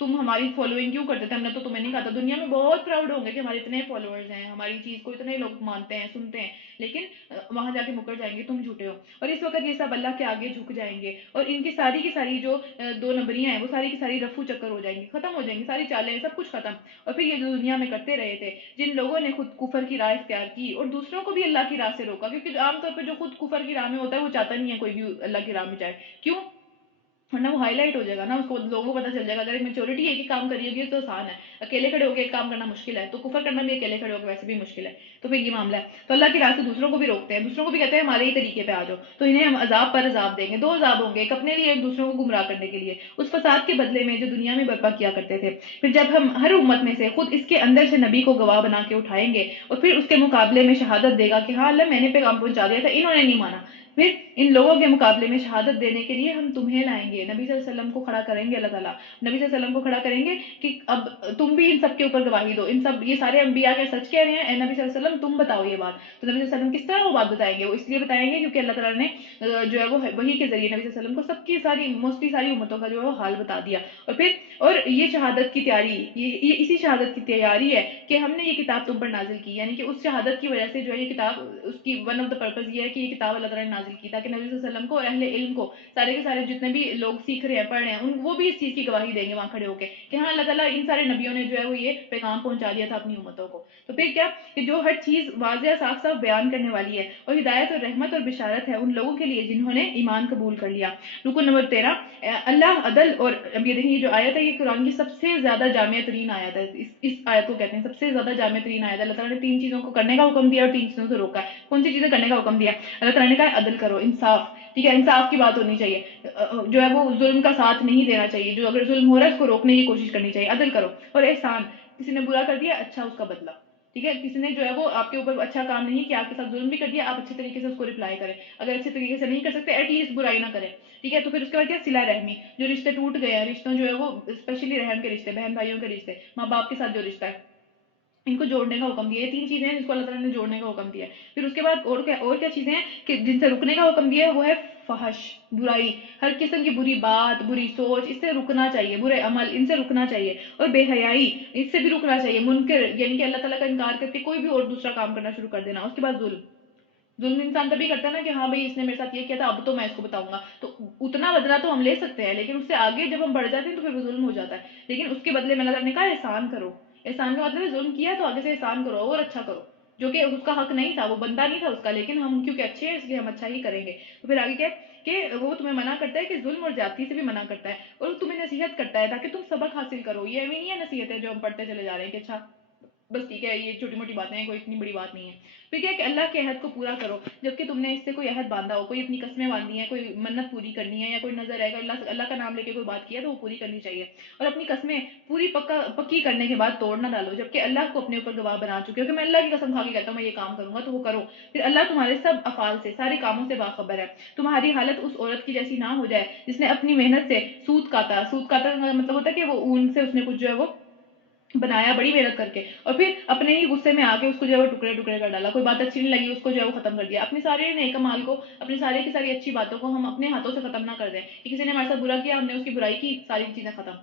تم ہماری فالوئنگ کیوں کرتے تھے، ہم نے تو تمہیں نہیں کہا تھا. دنیا میں بہت پراؤڈ ہوں گے کہ ہمارے اتنے فالوورز ہیں، ہماری چیز کو اتنے لوگ مانتے ہیں، سنتے ہیں، لیکن وہاں جا کے مکر جائیں گے تم جھوٹے ہو. اور اس وقت یہ سب اللہ کے آگے جھک جائیں گے، اور ان کی ساری جو دو نمبریاں ہیں وہ ساری کی ساری رفو چکر ہو جائیں گی، ختم ہو جائیں گی، ساری چالیں سب کچھ ختم. اور پھر یہ جو دنیا میں کرتے رہے تھے، جن لوگوں نے خود کفر کی راہ اختیار کی اور دوسروں کو بھی اللہ کی راہ سے روکا، کیونکہ عام طور پہ جو خود کفر کی راہ میں ہوتا ہے وہ چاہتا نہیں ہے کوئی بھی اللہ کی راہ میں جائے. کیوں؟ ورنہ وہ ہائی لائٹ ہو جائے گا نا، اس کو لوگوں کو پتہ چل جائے گا. اگر ایک میچورٹی ایک ہی کام کری ہوگی تو آسان ہے، اکیلے کھڑے ہو کے ایک کام کرنا مشکل ہے، تو کفر کرنا بھی اکیلے کھڑے ہو کے ویسے بھی مشکل ہے. تو پھر یہ معاملہ ہے. تو اللہ کی راہ سے دوسروں کو بھی روکتے ہیں، دوسروں کو بھی کہتے ہیں ہمارے ہی طریقے پہ آ جاؤ. تو انہیں ہم عذاب پر عذاب دیں گے، دو عذاب ہوں گے، ایک اپنے لیے، ایک دوسروں کو گمراہ کرنے کے لیے، اس فساد کے بدلے میں جو دنیا میں برپا کیا کرتے تھے. پھر جب ہم ہر امت میں سے خود اس کے اندر سے نبی کو گواہ بنا کے اٹھائیں گے، اور پھر اس کے مقابلے میں شہادت دے گا کہ ہاں اللہ میں نے پیغام پہنچا دیا تھا، انہوں نے نہیں مانا، پھر ان لوگوں کے مقابلے میں شہادت دینے کے لیے ہم تمہیں لائیں گے. نبی صلی اللہ علیہ وسلم کو کھڑا کریں گے اللہ تعالیٰ، نبی صلی اللہ علیہ وسلم کو کھڑا کریں گے کہ اب تم بھی ان سب کے اوپر گواہی دو، ان سب یہ سارے انبیاء کے سچ کہہ رہے ہیں، اے نبی صلی اللہ علیہ وسلم تم بتاؤ یہ بات. تو نبی صلی اللہ علیہ وسلم کس طرح وہ بات بتائیں گے؟ وہ اس لیے بتائیں گے کیونکہ اللہ تعالیٰ نے جو ہے وہ وحی کے ذریعے نبی صلی اللہ علیہ وسلم کو سب کی ساری موسٹلی ساری امتوں کا جو ہے وہ حال بتا دیا. اور یہ شہادت کی تیاری، یہ اسی شہادت کی تیاری ہے کہ ہم نے یہ کتاب تم پر نازل کی، یعنی کہ اس شہادت کی وجہ سے جو ہے یہ کتاب، اس کی ون آف دا پرپز یہ ہے کہ یہ کتاب اللہ تعالیٰ نے نازل کی تاکہ نبی صلی اللہ علیہ وسلم کو اور اہل علم کو، سارے کے سارے جتنے بھی لوگ سیکھ رہے ہیں، پڑھ رہے ہیں، وہ بھی اس چیز کی گواہی دیں گے وہاں کھڑے ہو کے کہ ہاں اللہ تعالیٰ ان سارے نبیوں نے جو ہے وہ یہ پیغام پہنچا دیا تھا اپنی امتوں کو. تو پھر کیا کہ جو ہر چیز واضح صاف صاف بیان کرنے والی ہے اور ہدایت اور رحمت اور بشارت ہے ان لوگوں کے لیے جنہوں نے ایمان قبول کر لیا. رکن نمبر 13، اللہ عدل. اور اب یہ دیکھیں، یہ جو آیت ہے یہ قرآن کی سب سے زیادہ جامع ترین آیت ہے. اس آیت کو کہتے ہیں سب سے زیادہ جامع ترین آیت ہے. اللہ تعالیٰ نے 3 چیزوں کو کرنے کا حکم دیا اور 3 چیزوں سے روکا ہے. کون سی چیزیں کرنے کا حکم دیا؟ اللہ تعالیٰ نے کہا عدل کرو، انصاف. ٹھیک ہے، انصاف کی بات ہونی چاہیے، جو ہے وہ ظلم کا ساتھ نہیں دینا چاہیے، جو اگر ظلم ہو رہا ہے اس کو روکنے کی کوشش کرنی چاہیے. عدل کرو. اور احسان، کسی نے برا کر دیا اچھا اس کا بدلہ. ٹھیک ہے، کسی نے جو ہے وہ آپ کے اوپر اچھا کام نہیں کیا، آپ کے ساتھ ظلم بھی کر دیا، آپ اچھے طریقے سے اس کو رپلائی کریں. اگر اچھے طریقے سے نہیں کر سکتے ایٹ لیسٹ برائی نہ کریں. ٹھیک ہے. تو پھر اس کے بعد کیا؟ صلہ رحمی. جو رشتے ٹوٹ گئے ہیں، رشتوں جو ہے وہ اسپیشلی رحم کے رشتے، بہن بھائیوں کے رشتے، ماں باپ کے ساتھ جو رشتہ ہے، ان کو جوڑنے کا حکم دیا. یہ 3 چیزیں ہیں جس کو اللہ تعالیٰ نے جوڑنے کا حکم دیا. پھر اس کے بعد اور کیا چیزیں ہیں کہ جن سے رکنے کا حکم دیا ہے؟ وہ ہے فحش، برائی، ہر قسم کی بری بات، بری سوچ، اس سے رکنا چاہیے. برے عمل، ان سے رکنا چاہیے. اور بے حیائی، اس سے بھی رکنا چاہیے. منکر یعنی کہ اللہ تعالیٰ کا انکار کر کے کوئی بھی اور دوسرا کام کرنا شروع کر دینا. اس کے بعد ظلم. ظلم انسان تبھی کرتا ہے نا کہ ہاں بھائی اس نے میرے ساتھ یہ کیا تھا، اب تو میں اس کو بتاؤں گا. تو اتنا بدلہ تو ہم لے سکتے ہیں، لیکن اس سے آگے جب ہم بڑھ جاتے ہیں تو پھر وہ ظلم ہو جاتا ہے. لیکن اس کے بدلے میں اللہ تعالیٰ نے کہا احسان کرو. احسان کا مطلب ہے ظلم کیا تو آگے سے احسان کرو اور اچھا کرو، جو کہ اس کا حق نہیں تھا، وہ بندہ نہیں تھا اس کا، لیکن ہم کیونکہ اچھے ہیں اس لیے ہم اچھا ہی کریں گے. تو پھر آگے کیا کہ وہ تمہیں منع کرتا ہے کہ ظلم اور زیادتی سے بھی منع کرتا ہے، اور تمہیں نصیحت کرتا ہے تاکہ تم سبق حاصل کرو. یہ ابھی نہیں ہے نصیحت ہے جو ہم پڑھتے چلے جا رہے ہیں کہ اچھا بس ٹھیک ہے یہ چھوٹی موٹی باتیں ہیں، کوئی اتنی بڑی بات نہیں ہے. پھر کیا کہ اللہ کے عہد کو پورا کرو جبکہ تم نے اس سے کوئی عہد باندھا ہو، کوئی اپنی قسمیں باندھی ہیں، کوئی منت پوری کرنی ہے یا کوئی نظر ہے، اللہ کا نام لے کے کوئی بات کیا تو وہ پوری کرنی چاہیے. اور اپنی قسمیں پوری پکی کرنے کے بعد توڑ نہ ڈالو جبکہ اللہ کو اپنے اوپر گواہ بنا چکے ہو کہ میں اللہ کی قسم کھا کے کہتا ہوں میں یہ کام کروں گا تو وہ کرو. پھر اللہ تمہارے سب افعال سے، سارے کاموں سے باخبر ہے. تمہاری حالت اس عورت کی جیسی نہ ہو جائے جس نے اپنی محنت سے سود کاتا. سود کاتا کا مطلب ہوتا ہے کہ وہ اون سے اس نے کچھ جو ہے وہ بنایا بڑی محنت کر کے، اور پھر اپنے ہی غصے میں آ کے اس کو جو ہے وہ ٹکڑے ٹکڑے کر ڈالا. کوئی بات اچھی نہیں لگی اس کو جو ہے وہ ختم کر دیا. اپنے سارے نیک مال کو، اپنی ساری کی ساری اچھی باتوں کو ہم اپنے ہاتھوں سے ختم نہ کر دیں کہ کسی نے ہمارے ساتھ برا کیا ہم نے اس کی برائی کی ساری چیزیں ختم.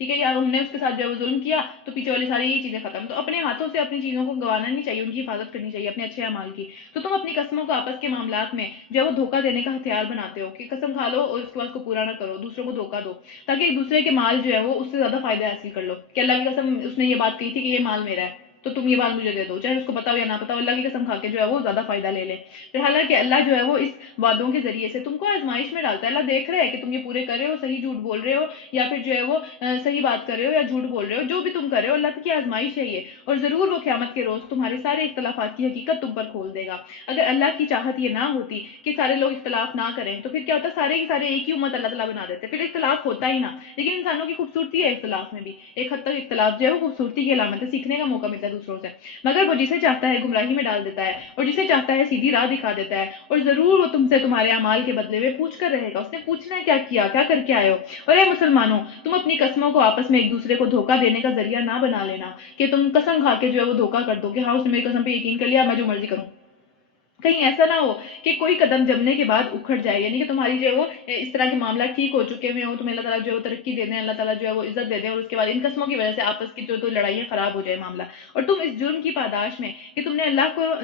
ٹھیک ہے، یا ہم نے اس کے ساتھ جو ہے وہ ظلم کیا تو پیچھے والی ساری یہ چیزیں ختم. تو اپنے ہاتھوں سے اپنی چیزوں کو گنوانا نہیں چاہیے، ان کی حفاظت کرنی چاہیے اپنے اچھے اعمال کی. تو تم اپنی قسموں کو آپس کے معاملات میں جو ہے وہ دھوکہ دینے کا ہتھیار بناتے ہو کہ قسم کھا لو اور اس کے بعد اس کو پورا نہ کرو، دوسروں کو دھوکہ دو تاکہ ایک دوسرے کے مال جو ہے وہ اس سے زیادہ فائدہ حاصل کر لو کہ اللہ کی قسم اس نے یہ بات کہی تھی کہ یہ مال میرا ہے تو تم یہ بات مجھے دے دو، چاہے اس کو پتا ہو یا نہ پتا ہو، اللہ کی قسم کھا کے جو ہے وہ زیادہ فائدہ لے لے. پھر حالانکہ اللہ جو ہے وہ اس وعدوں کے ذریعے سے تم کو آزمائش میں ڈالتا ہے. اللہ دیکھ رہا ہے کہ تم یہ پورے کر رہے ہو، صحیح جھوٹ بول رہے ہو، یا پھر جو ہے وہ صحیح بات کر رہے ہو یا جھوٹ بول رہے ہو، جو بھی تم کر رہے ہو اللہ کی آزمائش ہے یہ. اور ضرور وہ قیامت کے روز تمہارے سارے اختلافات کی حقیقت تم پر کھول دے گا. اگر اللہ کی چاہت یہ نہ ہوتی کہ سارے لوگ اختلاف نہ کریں تو پھر کیا ہوتا؟ سارے کے سارے ایک ہی امت اللہ تعالیٰ بنا دیتے، پھر اختلاف ہوتا ہی نہ. لیکن انسانوں کی خوبصورتی ہے اختلاف میں بھی، ایک حد تک اختلاف جو ہے وہ خوبصورتی کی علامت ہے، سیکھنے کا موقع ملتا ہے دوسروں سے. مگر وہ جسے چاہتا ہے گمراہی میں ڈال دیتا ہے اور جسے چاہتا ہے سیدھی راہ دکھا دیتا ہے. اور ضرور وہ تم سے تمہارے اعمال کے بدلے میں پوچھ کر رہے گا. اس نے پوچھنا ہے کیا کیا، کیا کر کے آئے ہو. اور اے مسلمانوں، تم اپنی قسموں کو آپس میں ایک دوسرے کو دھوکہ دینے کا ذریعہ نہ بنا لینا کہ تم قسم کھا کے جو ہے وہ دھوکہ کر دو کہ ہاں اس نے میری قسم پہ یقین کر لیا میں جو مرضی کروں. کہیں ایسا نہ ہو کہ کوئی قدم جمنے کے بعد اکھڑ جائے، یعنی کہ تمہاری جو ہے وہ اس طرح کے معاملات ٹھیک ہو چکے ہوئے ہوں، تمہیں اللہ تعالیٰ جو ہے وہ ترقی دے دیں، اللہ تعالیٰ جو ہے وہ عزت دے دیں، اور اس کے بعد ان قسموں کی وجہ سے آپس کی جو لڑائیاں خراب ہو جائے معاملہ، اور تم اس جرم کی پاداش میں کہ تم نے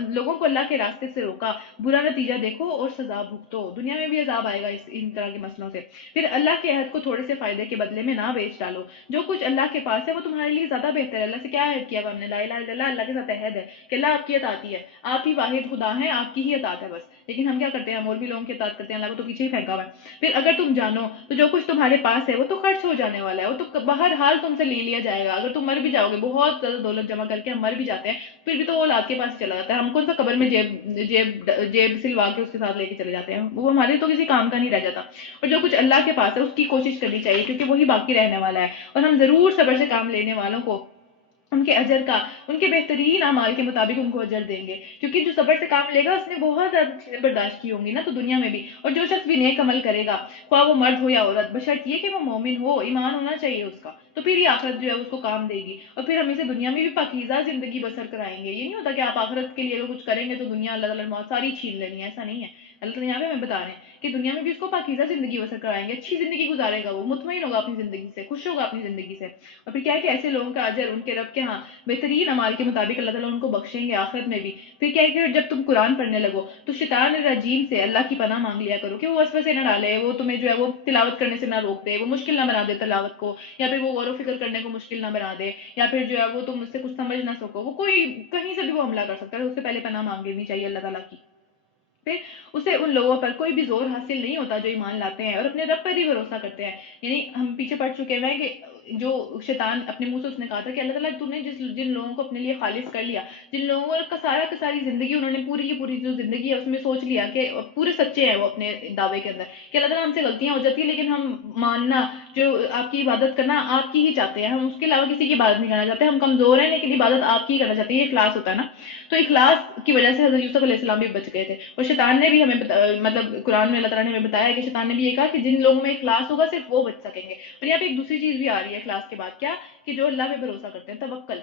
لوگوں کو اللہ کے راستے سے روکا، برا نتیجہ دیکھو اور سزا بھگتو، دنیا میں بھی عذاب آئے گا ان طرح کے مسئلوں سے۔ پھر اللہ کے عہد کو تھوڑے سے فائدے کے بدلے میں نہ بیچ ڈالو، جو کچھ اللہ کے پاس ہے وہ تمہارے لیے زیادہ بہتر ہے۔ اللہ سے کیا عہد کیا ہوا ہم نے؟ لا الہ الا اللہ، اللہ کے ساتھ عہد ہے کہ اللہ آپ کی اطاعت ہے، آپ ہی واحد خدا ہیں، آپ کی ہی اطاعت ہے بس۔ لیکن ہم کیا کرتے ہیں؟ ہم اور بھی لوگوں کی اطاعت کرتے ہیں، اللہ کو تو پیچھے ہی پھینکا ہوا ہے۔ پھر اگر تم جانو تو جو کچھ تمہارے پاس ہے وہ تو خرچ ہو جانے والا ہے، وہ تو بہرحال تم سے لے لیا جائے گا، اگر تم مر بھی جاؤ گے، بہت زیادہ دولت جمع کر کے ہم مر بھی جاتے ہیں، پھر بھی تو وہ اولاد کے پاس ہی چلا جاتا ہے، ہم کون سا قبر میں جیب سلوا کے اس کے ساتھ لے کے چلے جاتے ہیں، وہ ہمارے تو کسی کام کا نہیں رہ جاتا۔ اور جو کچھ اللہ کے پاس ہے اس کی کوشش کرنی چاہیے، کیونکہ وہی باقی رہنے والا ہے، اور ہم ضرور صبر سے کام لینے والوں کو ان کے اجر کا، ان کے بہترین اعمال کے مطابق ان کو اجر دیں گے، کیونکہ جو صبر سے کام لے گا اس نے بہت زیادہ چیزیں برداشت کی ہوں گی نا، تو دنیا میں بھی۔ اور جو شخص بھی نیک عمل کرے گا، خواہ وہ مرد ہو یا عورت، بشرط یہ کہ وہ مومن ہو، ایمان ہونا چاہیے اس کا، تو پھر یہ آخرت جو ہے اس کو کام دے گی، اور پھر ہم اسے دنیا میں بھی پاکیزہ زندگی بسر کرائیں گے۔ یہ نہیں ہوتا کہ آپ آخرت کے لیے اگر کچھ کریں گے تو دنیا اللہ تعالیٰ نے بہت ساری چھین لینی ہے، ایسا نہیں ہے۔ اللہ تعالیٰ یہاں پہ ہمیں بتا رہے ہیں کہ دنیا میں بھی اس کو پاکیزہ زندگی بسر کرائیں گے، اچھی زندگی گزارے گا، وہ مطمئن ہوگا اپنی زندگی سے، خوش ہوگا اپنی زندگی سے۔ اور پھر کیا ہے کہ ایسے لوگوں کا اجر ان کے رب کے ہاں بہترین اعمال کے مطابق اللہ تعالیٰ ان کو بخشیں گے آخرت میں بھی۔ پھر کیا ہے کہ جب تم قرآن پڑھنے لگو تو شیطان الرجیم سے اللہ کی پناہ مانگ لیا کرو کہ وہ وسوسے نہ ڈالے، وہ تمہیں جو ہے وہ تلاوت کرنے سے نہ روک دے، وہ مشکل نہ بنا دے تلاوت کو، یا پھر وہ غور و فکر کرنے کو مشکل نہ بنا دے، یا پھر جو ہے وہ تم اس سے کچھ سمجھ نہ سکو، وہ کوئی کہیں سے بھی وہ حملہ کر سکتا ہے، اس سے پہلے پناہ مانگ لینی چاہیے اللہ تعالیٰ کی۔ پھر اسے ان لوگوں پر کوئی بھی زور حاصل نہیں ہوتا جو ایمان لاتے ہیں اور اپنے رب پر ہی بھروسہ کرتے ہیں۔ یعنی ہم پیچھے پڑ چکے ہیں کہ جو شیطان اپنے منہ سے اس نے کہا تھا کہ اللہ تعالیٰ تو نے جن لوگوں کو اپنے لیے خالص کر لیا، جن لوگوں کا سارا کی ساری زندگی انہوں نے پوری کی پوری جو زندگی ہے اس میں سوچ لیا کہ پورے سچے ہیں وہ اپنے دعوے کے اندر کہ اللہ تعالیٰ ہم سے غلطیاں ہو جاتی ہیں لیکن ہم ماننا، جو آپ کی عبادت کرنا آپ کی ہی چاہتے ہیں، ہم اس کے علاوہ کسی کی عبادت نہیں کرنا چاہتے، ہم کمزور ہیں لیکن عبادت آپ کی ہی کرنا چاہتے ہیں، یہ اخلاص ہوتا ہے نا۔ تو اخلاص کی وجہ سے حضرت یوسف علیہ السلام بھی بچ گئے تھے، اور شیطان نے بھی ہمیں مطلب قرآن میں اللہ تعالیٰ نے ہمیں بتایا کہ شیطان نے بھی یہ کہا کہ جن لوگوں میں اخلاص ہوگا صرف وہ بچ سکیں گے۔ اور یہاں پہ ایک دوسری چیز بھی آ رہی ہے اخلاص کے بعد، کیا کہ جو اللہ پہ بھروسہ کرتے ہیں، توکل،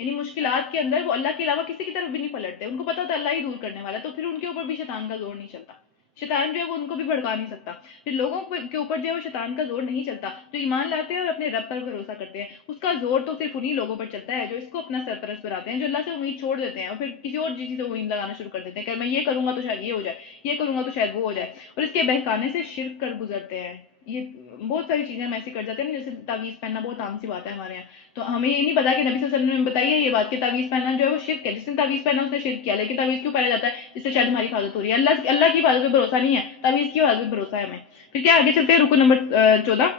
یعنی مشکلات کے اندر وہ اللہ کے علاوہ کسی کی طرف بھی نہیں پلٹتے، ان کو پتا ہوتا ہے اللہ ہی دور کرنے والا ہے، تو پھر ان کے اوپر بھی شیطان کا زور نہیں چلتا، شیطان جو ہے وہ ان کو بھی بھڑکا نہیں سکتا۔ پھر لوگوں کے اوپر جو ہے وہ شیطان کا زور نہیں چلتا، جو ایمان لاتے ہیں اور اپنے رب پر بھروسہ کرتے ہیں، اس کا زور تو صرف انہی لوگوں پر چلتا ہے جو اس کو اپنا سرپرست بناتے ہیں، جو اللہ سے امید چھوڑ دیتے ہیں اور پھر کسی اور چیز سے امید لگانا شروع کر دیتے ہیں کہ میں یہ کروں گا تو شاید یہ ہو جائے، یہ کروں گا تو شاید وہ ہو جائے، اور اس کے بہکانے سے شرک کر گزرتے ہیں۔ یہ بہت ساری چیزیں ہم ایسے کر جاتے ہیں نا، جیسے تعویذ پہننا بہت عام سی بات ہے ہمارے یہاں، تو ہمیں یہ نہیں پتا کہ نبی صلی اللہ علیہ وسلم نے بتائی ہے یہ بات کہ تعویذ پہننا جو ہے وہ شرک ہے، جس نے تعویذ پہنا اس نے شرک کیا، لیکن تعویذ کیوں پہنا جاتا ہے؟ جس سے شاید ہماری حفاظت ہو رہی ہے، اللہ کی حفاظت پہ بھروسہ نہیں ہے، تعویذ کی حفاظت پہ بھروسہ ہے ہمیں۔ پھر کیا آگے چلتے ہیں رکو نمبر 14،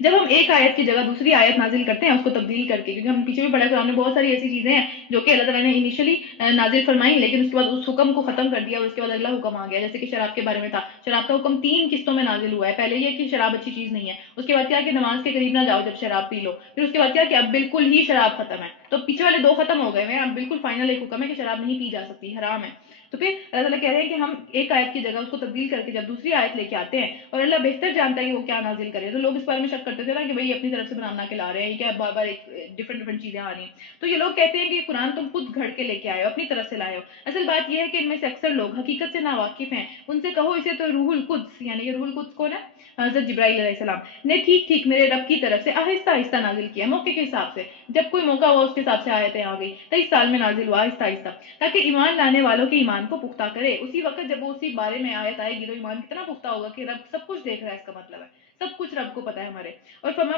جب ہم ایک آیت کی جگہ دوسری آیت نازل کرتے ہیں اس کو تبدیل کر کے، کیونکہ ہم پیچھے بھی پڑھا قرآن میں بہت ساری ایسی چیزیں ہیں جو کہ اللہ تعالیٰ نے انیشلی نازل فرمائی لیکن اس کے بعد اس حکم کو ختم کر دیا اور اس کے بعد اگلا حکم آ گیا، جیسے کہ شراب کے بارے میں تھا، شراب کا حکم 3 قسطوں میں نازل ہوا ہے، پہلے یہ کہ شراب اچھی چیز نہیں ہے، اس کے بعد کیا کہ نماز کے قریب نہ جاؤ جب شراب پی لو، پھر اس کے بعد کیا کہ اب بالکل ہی شراب ختم ہے، تو پیچھے والے 2 ختم ہو گئے ہیں، اب بالکل فائنل ایک حکم ہے کہ شراب نہیں پی جا سکتی، حرام ہے۔ تو پھر اللہ تعالیٰ کہہ رہے ہیں کہ ہم ایک آیت کی جگہ اس کو تبدیل کر کے جب دوسری آیت لے کے آتے ہیں اور اللہ بہتر جانتا ہے کہ وہ کیا نازل کرے، تو لوگ اس بارے میں شک کرتے تھے نا کہ بھئی اپنی طرف سے بنانا کے لا رہے ہیں، یہ کیا بار بار ایک ڈفرنٹ چیزیں آ رہی ہیں، تو یہ لوگ کہتے ہیں کہ قرآن تم خود گھڑ کے لے کے آئے ہو، اپنی طرف سے لائے ہو۔ اصل بات یہ ہے کہ ان میں سے اکثر لوگ حقیقت سے ناواقف ہیں، ان سے کہو اسے تو روح القدس، یعنی کہ روح القدس کون ہے؟ حضرت جبرائیل علیہ السلام نے ٹھیک ٹھیک میرے رب کی طرف سے آہستہ آہستہ نازل کیا، موقع کے حساب سے، جب کوئی موقع ہوا اس کے حساب سے آیتیں آ گئی، 23 سال میں نازل ہوا آہستہ آہستہ، تاکہ ایمان لانے والوں کے ایمان کو پختہ کرے۔ اسی وقت جب وہ اسی بارے میں آیت آئے گی تو ایمان کتنا پختہ ہوگا کہ رب سب کچھ دیکھ رہا ہے، اس کا مطلب ہے سب کچھ رب کو پتا ہے ہمارے۔ اور فرما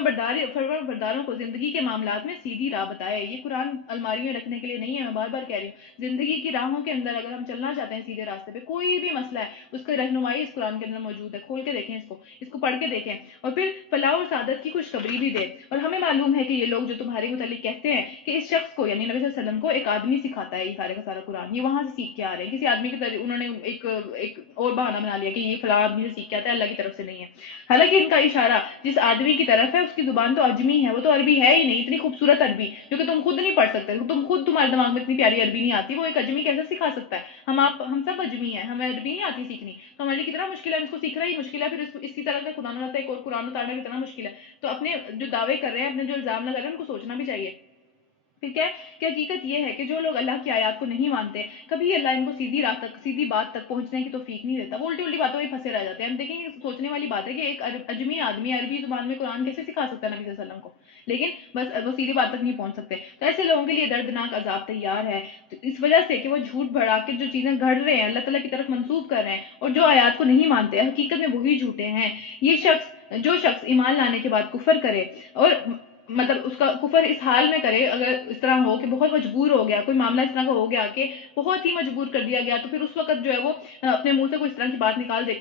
برداروں کو زندگی کے معاملات میں سیدھی راہ بتائے۔ یہ قرآن الماری میں رکھنے کے لیے نہیں ہے، میں بار بار کہہ رہی ہوں، زندگی کی راہوں کے اندر اگر ہم چلنا چاہتے ہیں سیدھے راستے پہ، کوئی بھی مسئلہ ہے اس کی رہنمائی اس قرآن کے اندر موجود ہے، کھول کے دیکھیں اس کو پڑھ کے دیکھیں، اور پھر فلاح اور سعادت کی خوشخبری بھی دے۔ اور ہمیں معلوم ہے کہ یہ لوگ جو تمہارے متعلق کہتے ہیں کہ اس شخص کو یعنی نبی صلی اللہ علیہ وسلم کو ایک آدمی سکھاتا ہے یہ سارے کا سارا قرآن، یہ وہاں سے سیکھ کے آ رہے ہیں، کسی آدمی کی طرف انہوں نے ایک اور بہانہ بنا لیا کہ یہ فلاں آدمی سے سیکھ کے آتا ہے، اللہ کی طرف سے نہیں ہے۔ حالانکہ ان کا اشارہ جس آدمی کی طرف ہے اس کی زبان تو اجمی ہے، وہ تو عربی ہے ہی نہیں، اتنی خوبصورت عربی جو کہ تم خود نہیں پڑھ سکتے، تمہارے دماغ میں اتنی پیاری عربی نہیں آتی، وہ ایک اجمی کیسے سکھا سکتا ہے؟ ہم سب اجمی ہیں، ہمیں عربی نہیں آتی سیکھنی، تو ہمارے لیے کتنا مشکل ہے، اس کو سیکھنا ہی مشکل ہے، پھر اسی طرح کا خدا نہ رہتا ہے ایک اور قرآن اتارنا کتنا مشکل ہے۔ تو اپنے جو دعوے کر رہے ہیں، اپنے جو الزام لگا رہے ہیں، ان کو سوچنا بھی چاہیے ٹھیک ہے کہ حقیقت یہ ہے کہ جو لوگ اللہ کی آیات کو نہیں مانتے کبھی اللہ ان کو سیدھی راہ تک سیدھی بات تک پہنچنے کی توفیق نہیں دیتا، وہ الٹی الٹی باتوں میں پھنسے رہ جاتے ہیں۔ ہم دیکھیں یہ سوچنے والی بات ہے کہ ایک اجمی آدمی عربی زبان میں قرآن کیسے سکھا سکتا ہے نبی صلی اللہ علیہ وسلم کو، لیکن بس وہ سیدھی بات تک نہیں پہنچ سکتے۔ تو ایسے لوگوں کے لیے دردناک عذاب تیار ہے، تو اس وجہ سے کہ وہ جھوٹ بڑھا کے جو چیزیں گھڑ رہے ہیں اللہ تعالیٰ کی طرف منسوب کر رہے ہیں اور جو آیات کو نہیں مانتے حقیقت میں وہی جھوٹے ہیں۔ یہ جو شخص ایمان لانے کے بعد کفر کرے اور مطلب اس کا کفر اس حال میں کرے، اگر اس طرح ہو کہ بہت مجبور ہو گیا، کوئی معاملہ اس طرح کا ہو گیا کہ بہت ہی مجبور کر دیا گیا، تو پھر اس وقت جو ہے وہ اپنے منہ سے کوئی اس طرح کی بات نکال دے،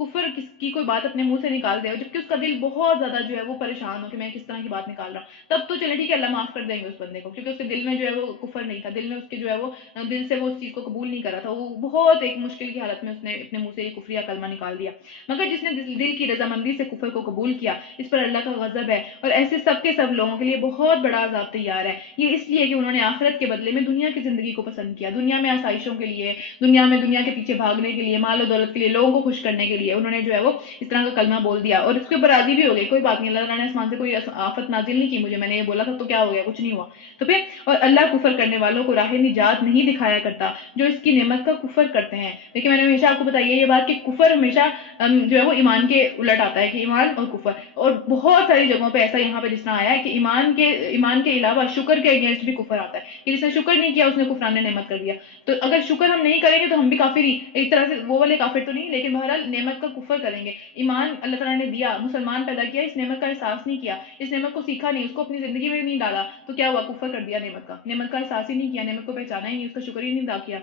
کفر کی کوئی بات اپنے منہ سے نکال دے، اور جبکہ اس کا دل بہت زیادہ جو ہے وہ پریشان ہو کہ میں کس طرح کی بات نکال رہا ہوں، تب تو چلے ٹھیک ہے اللہ معاف کر دیں گے اس بندے کو، کیونکہ اس کے دل میں جو ہے وہ کفر نہیں تھا، دل میں اس کے جو ہے وہ دل سے وہ اس چیز کو قبول نہیں کرا تھا، وہ بہت ایک مشکل کی حالت میں اس نے اپنے منہ سے یہ کفریہ کلمہ نکال دیا۔ مگر جس نے دل کی رضامندی سے کفر کو قبول کیا، اس پر اللہ کا غضب ہے، اور ایسے سب کے سب لوگوں کے لیے بہت بڑا عذاب تیار ہے۔ یہ اس لیے کہ انہوں نے آخرت کے بدلے میں دنیا کی زندگی کو پسند کیا، دنیا میں آسائشوں کے لیے، دنیا کے پیچھے بھاگنے کے لیے، مال و دولت کے لیے، لوگوں کو خوش کرنے کے لیے انہوں نے جو ہے وہ اس طرح کا کلمہ بول دیا، اور اس کے اوپر راضی بھی ہو گئے، کوئی بات نہیں، اللہ تعالیٰ نے آسمان سے کوئی آفت نازل نہیں کی مجھے، میں نے یہ بولا تھا تو کیا ہو گیا، کچھ نہیں ہوا۔ تو پھر اور اللہ کفر کرنے والوں کو راہ نجات نہیں دکھایا کرتا جو اس کی نعمت کا کفر کرتے ہیں۔ لیکن میں نے ہمیشہ آپ کو بتائی ہے یہ بات کہ کفر ہمیشہ جو ہے وہ ایمان کے الٹ آتا ہے، کہ ایمان اور کفر، اور بہت ساری جگہوں پہ ایسا یہاں پہ جس طرح آیا ہے کہ ایمان کے علاوہ شکر کے اگینسٹ بھی کفر آتا ہے، کہ جس نے شکر نہیں کیا اس نے کفران نعمت کر دیا۔ تو اگر شکر ہم نہیں کریں گے تو ہم بھی کافر ہی، ایک طرح سے وہ والے کافر تو نہیں، لیکن بہرحال نعمت کا کفر کریں گے۔ ایمان اللہ تعالیٰ نے دیا، مسلمان پیدا کیا، اس نعمت کا احساس نہیں کیا، اس نعمت کو سیکھا نہیں، اس کو اپنی زندگی میں نہیں ڈالا، تو کیا ہوا، کفر کر دیا نعمت کا احساس ہی نہیں کیا، نعمت کو پہچانا ہی نہیں، اس کا شکر ہی نہیں ادا کیا۔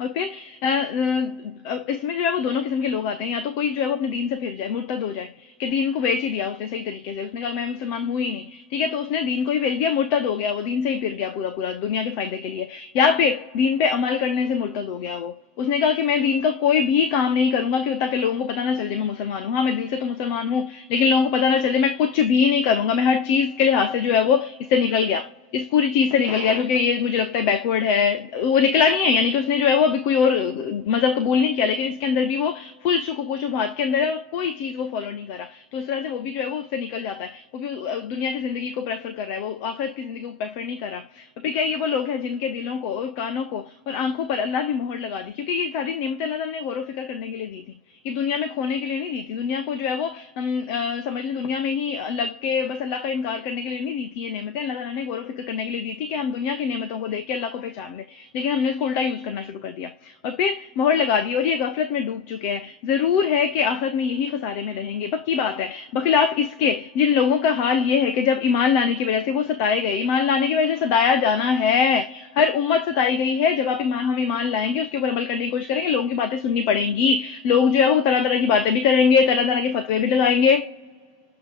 اور پھر اس میں جو ہے وہ دونوں قسم کے لوگ آتے ہیں، یا تو کوئی جو ہے وہ اپنے دین سے پھر جائے، مرتد ہو جائے، کہ دین کو بیچ ہی دیا اس نے صحیح طریقے سے، اس نے کہا میں مسلمان ہوں ہی نہیں، ٹھیک ہے، تو اس نے دین کو ہی بیچ دیا، مرتد ہو گیا، وہ دین سے ہی پھر گیا پورا دنیا کے فائدے کے لیے۔ یا پھر دین پہ عمل کرنے سے مرتد ہو گیا، وہ اس نے کہا کہ میں دین کا کوئی بھی کام نہیں کروں گا کہ تاکہ لوگوں کو پتہ نہ چل جائے میں مسلمان ہوں، ہاں میں دل سے تو مسلمان ہوں لیکن لوگوں کو پتہ نہ چل جائے، میں کچھ بھی نہیں کروں گا، میں ہر چیز کے لحاظ سے جو ہے وہ اس سے نکل گیا، اس پوری چیز سے نکل گیا، کیونکہ یہ مجھے لگتا ہے بیکورڈ ہے، وہ نکلا نہیں ہے، یعنی کہ اس نے جو ہے وہ ابھی کوئی اور مذہب قبول نہیں کیا، لیکن اس کے اندر بھی وہ فل شکوک و شبہات کے اندر ہے، اور کوئی چیز وہ فالو نہیں کرا، تو اس طرح سے وہ بھی جو ہے وہ اس سے نکل جاتا ہے، وہ بھی دنیا کی زندگی کو پریفر کر رہا ہے، وہ آخرت کی زندگی کو پریفر نہیں کر رہا۔ اور پھر کیا یہ وہ لوگ ہیں جن کے دلوں کو اور کانوں کو اور آنکھوں پر اللہ نے مہر لگا دی، کیونکہ یہ ساری نعمتیں اللہ تعالیٰ نے غور و فکر کرنے کے لیے دی تھی، یہ دنیا میں کھونے کے لیے نہیں دی تھی، دنیا کو جو ہے وہ سمجھ لیں دنیا میں ہی لگ کے بس اللہ کا انکار کرنے کے لیے نہیں دی تھی یہ نعمتیں، اللہ تعالیٰ نے غور و فکر کرنے کے لیے دی تھی کہ ہم دنیا کی نعمتوں کو دیکھ کے اللہ کو پہچان لیں، لیکن ہم نے اس کو الٹا یوز کرنا شروع کر دیا اور پھر مہر لگا دی، اور یہ غفلت میں ڈوب چکے ہیں۔ ضرور ہے کہ آخرت میں یہی خسارے میں رہیں گے، پکی بات ہے، بخلاف اس کے جن لوگوں کا حال یہ ہے کہ جب ایمان لانے کی وجہ سے وہ ستائے گئے، ایمان لانے کی وجہ سے ستایا جانا ہے، ہر امت ستائی گئی ہے، جب ہم ایمان لائیں گے اس کے اوپر عمل کرنے کی کوشش کریں گے، لوگوں کی باتیں سننی پڑیں گی، لوگ جو ہے وہ طرح طرح کی باتیں بھی کریں گے، طرح طرح کے فتوے بھی لگائیں گے،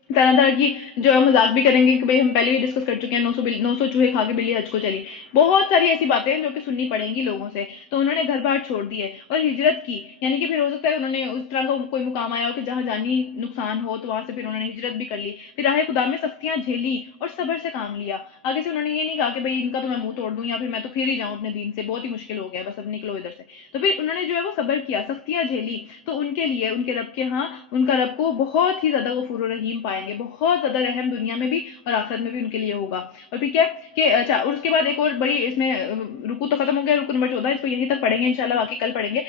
طرح طرح کی جو ہے مذاق بھی کریں گے کہ بھئی ہم پہلے بھی ڈسکس کر چکے ہیں 900 چوہے کھا کے بلی حج کو چلی، بہت ساری ایسی باتیں ہیں جو کہ سننی پڑیں گی لوگوں سے، تو انہوں نے گھر بار چھوڑ دیے اور ہجرت کی، یعنی کہ پھر ہو سکتا ہے انہوں نے اس طرح کا کوئی مقام آیا ہو کہ جہاں جانی نقصان ہو تو وہاں سے پھر انہوں نے ہجرت بھی کر لی، پھر راہ خدا میں سختیاں جھیلی اور صبر سے کام لیا، آگے سے انہوں نے یہ نہیں کہا کہ بھئی ان کا تو میں منہ توڑ دوں یا پھر میں تو پھر ہی جاؤں اپنے دین سے، بہت ہی مشکل ہو گیا بس اب نکلو ادھر سے، تو پھر انہوں نے جو ہے وہ صبر کیا، سختیاں جھیلی، تو ان کے لیے ان کے رب کے ہاں ان کا رب کو بہت ہی زیادہ غفور و رحیم پائیں گے، بہت زیادہ رحم دنیا میں بھی اور آخرت میں بھی ان کے لیے ہوگا۔ اور پھر کیا کہ اچھا، اور اس کے بعد ایک اور بڑی اس میں رکو تو ختم ہو گیا، رکو نمبر 14 اس کو یہیں تک پڑھیں گے انشاءاللہ، باقی کل پڑھیں گے۔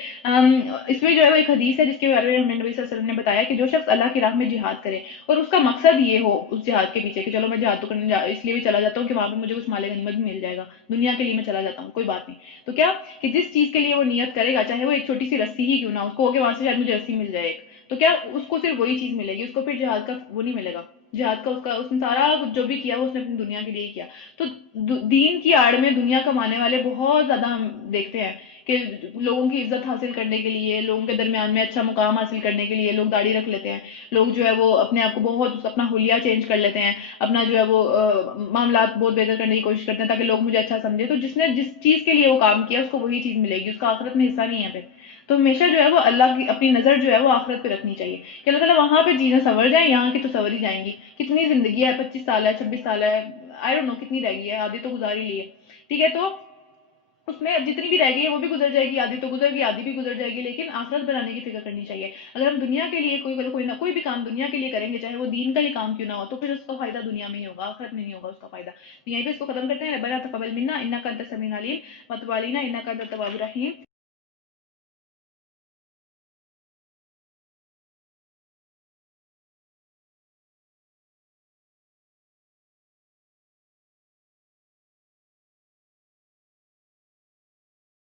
اس میں جو ہے وہ ایک حدیث ہے جس کے بارے میں ہمیں نبی صلی اللہ علیہ وسلم نے بتایا کہ جو شخص اللہ کی راہ میں جہاد کرے اور اس کا مقصد یہ ہو اس جہاد کے پیچھے کہ چلو میں جہاد تو کرنے اس لیے بھی چلا جاتا ہوں کہ وہاں پہ مجھے کچھ مال غنیمت بھی مل جائے گا، دنیا کے لیے میں چلا جاتا ہوں کوئی بات نہیں، تو کیا کہ جس چیز کے لیے وہ نیت کرے گا، چاہے وہ ایک چھوٹی سی رسی ہی کیوں نہ، اس کو ہو کہ وہاں سے شاید مجھے رسی مل جائے ایک، تو کیا اس کو صرف وہی چیز ملے گی، اس کو پھر جہاد کا وہ نہیں ملے گا، جہاد کا اس نے سارا کچھ جو بھی کیا وہ اس نے اپنی دنیا کے لیے ہی کیا۔ تو دین کی آڑ میں دنیا کمانے والے بہت زیادہ ہم دیکھتے ہیں کہ لوگوں کی عزت حاصل کرنے کے لیے، لوگوں کے درمیان میں اچھا مقام حاصل کرنے کے لیے لوگ داڑھی رکھ لیتے ہیں، لوگ جو ہے وہ اپنے آپ کو بہت اپنا حلیہ چینج کر لیتے ہیں، اپنا جو ہے وہ معاملات بہت بہتر کرنے کی کوشش کرتے ہیں تاکہ لوگ مجھے اچھا سمجھے، تو جس نے جس چیز کے لیے وہ کام کیا اس کو وہی چیز ملے گی، اس کا آخرت میں حصہ نہیں ہے پھر، تو ہمیشہ جو ہے وہ اللہ کی اپنی نظر جو ہے وہ آخرت پہ رکھنی چاہیے کہ اللہ تعالیٰ وہاں پہ چیزیں سنور جائیں، یہاں کی تو سنور ہی جائیں گی، کتنی زندگی ہے، 25 سال ہے، 26 سال ہے، آئی ڈونٹ نو کتنی رہ گئی ہے، آدھی تو گزار ہی لی ہے، ٹھیک ہے، تو اس میں اب جتنی بھی رہ گئی ہے وہ بھی گزر جائے گی، آدھی تو گزر گئی، آدھی بھی گزر جائے گی، لیکن آخرت بنانے کی فکر کرنی چاہیے۔ اگر ہم دنیا کے لیے کوئی بھی کام دنیا کے لیے کریں گے، چاہے وہ دین کا ہی کام کیوں نہ ہو، تو پھر اس کا فائدہ دنیا میں ہی ہوگا، آخرت میں نہیں ہوگا اس کا فائدہ۔ تو یہیں پہ اس کو ختم کرتے ہیں۔ ربنا تقبل منا انک انت السمیع العلیم وتب علینا انک انت التواب الرحیم۔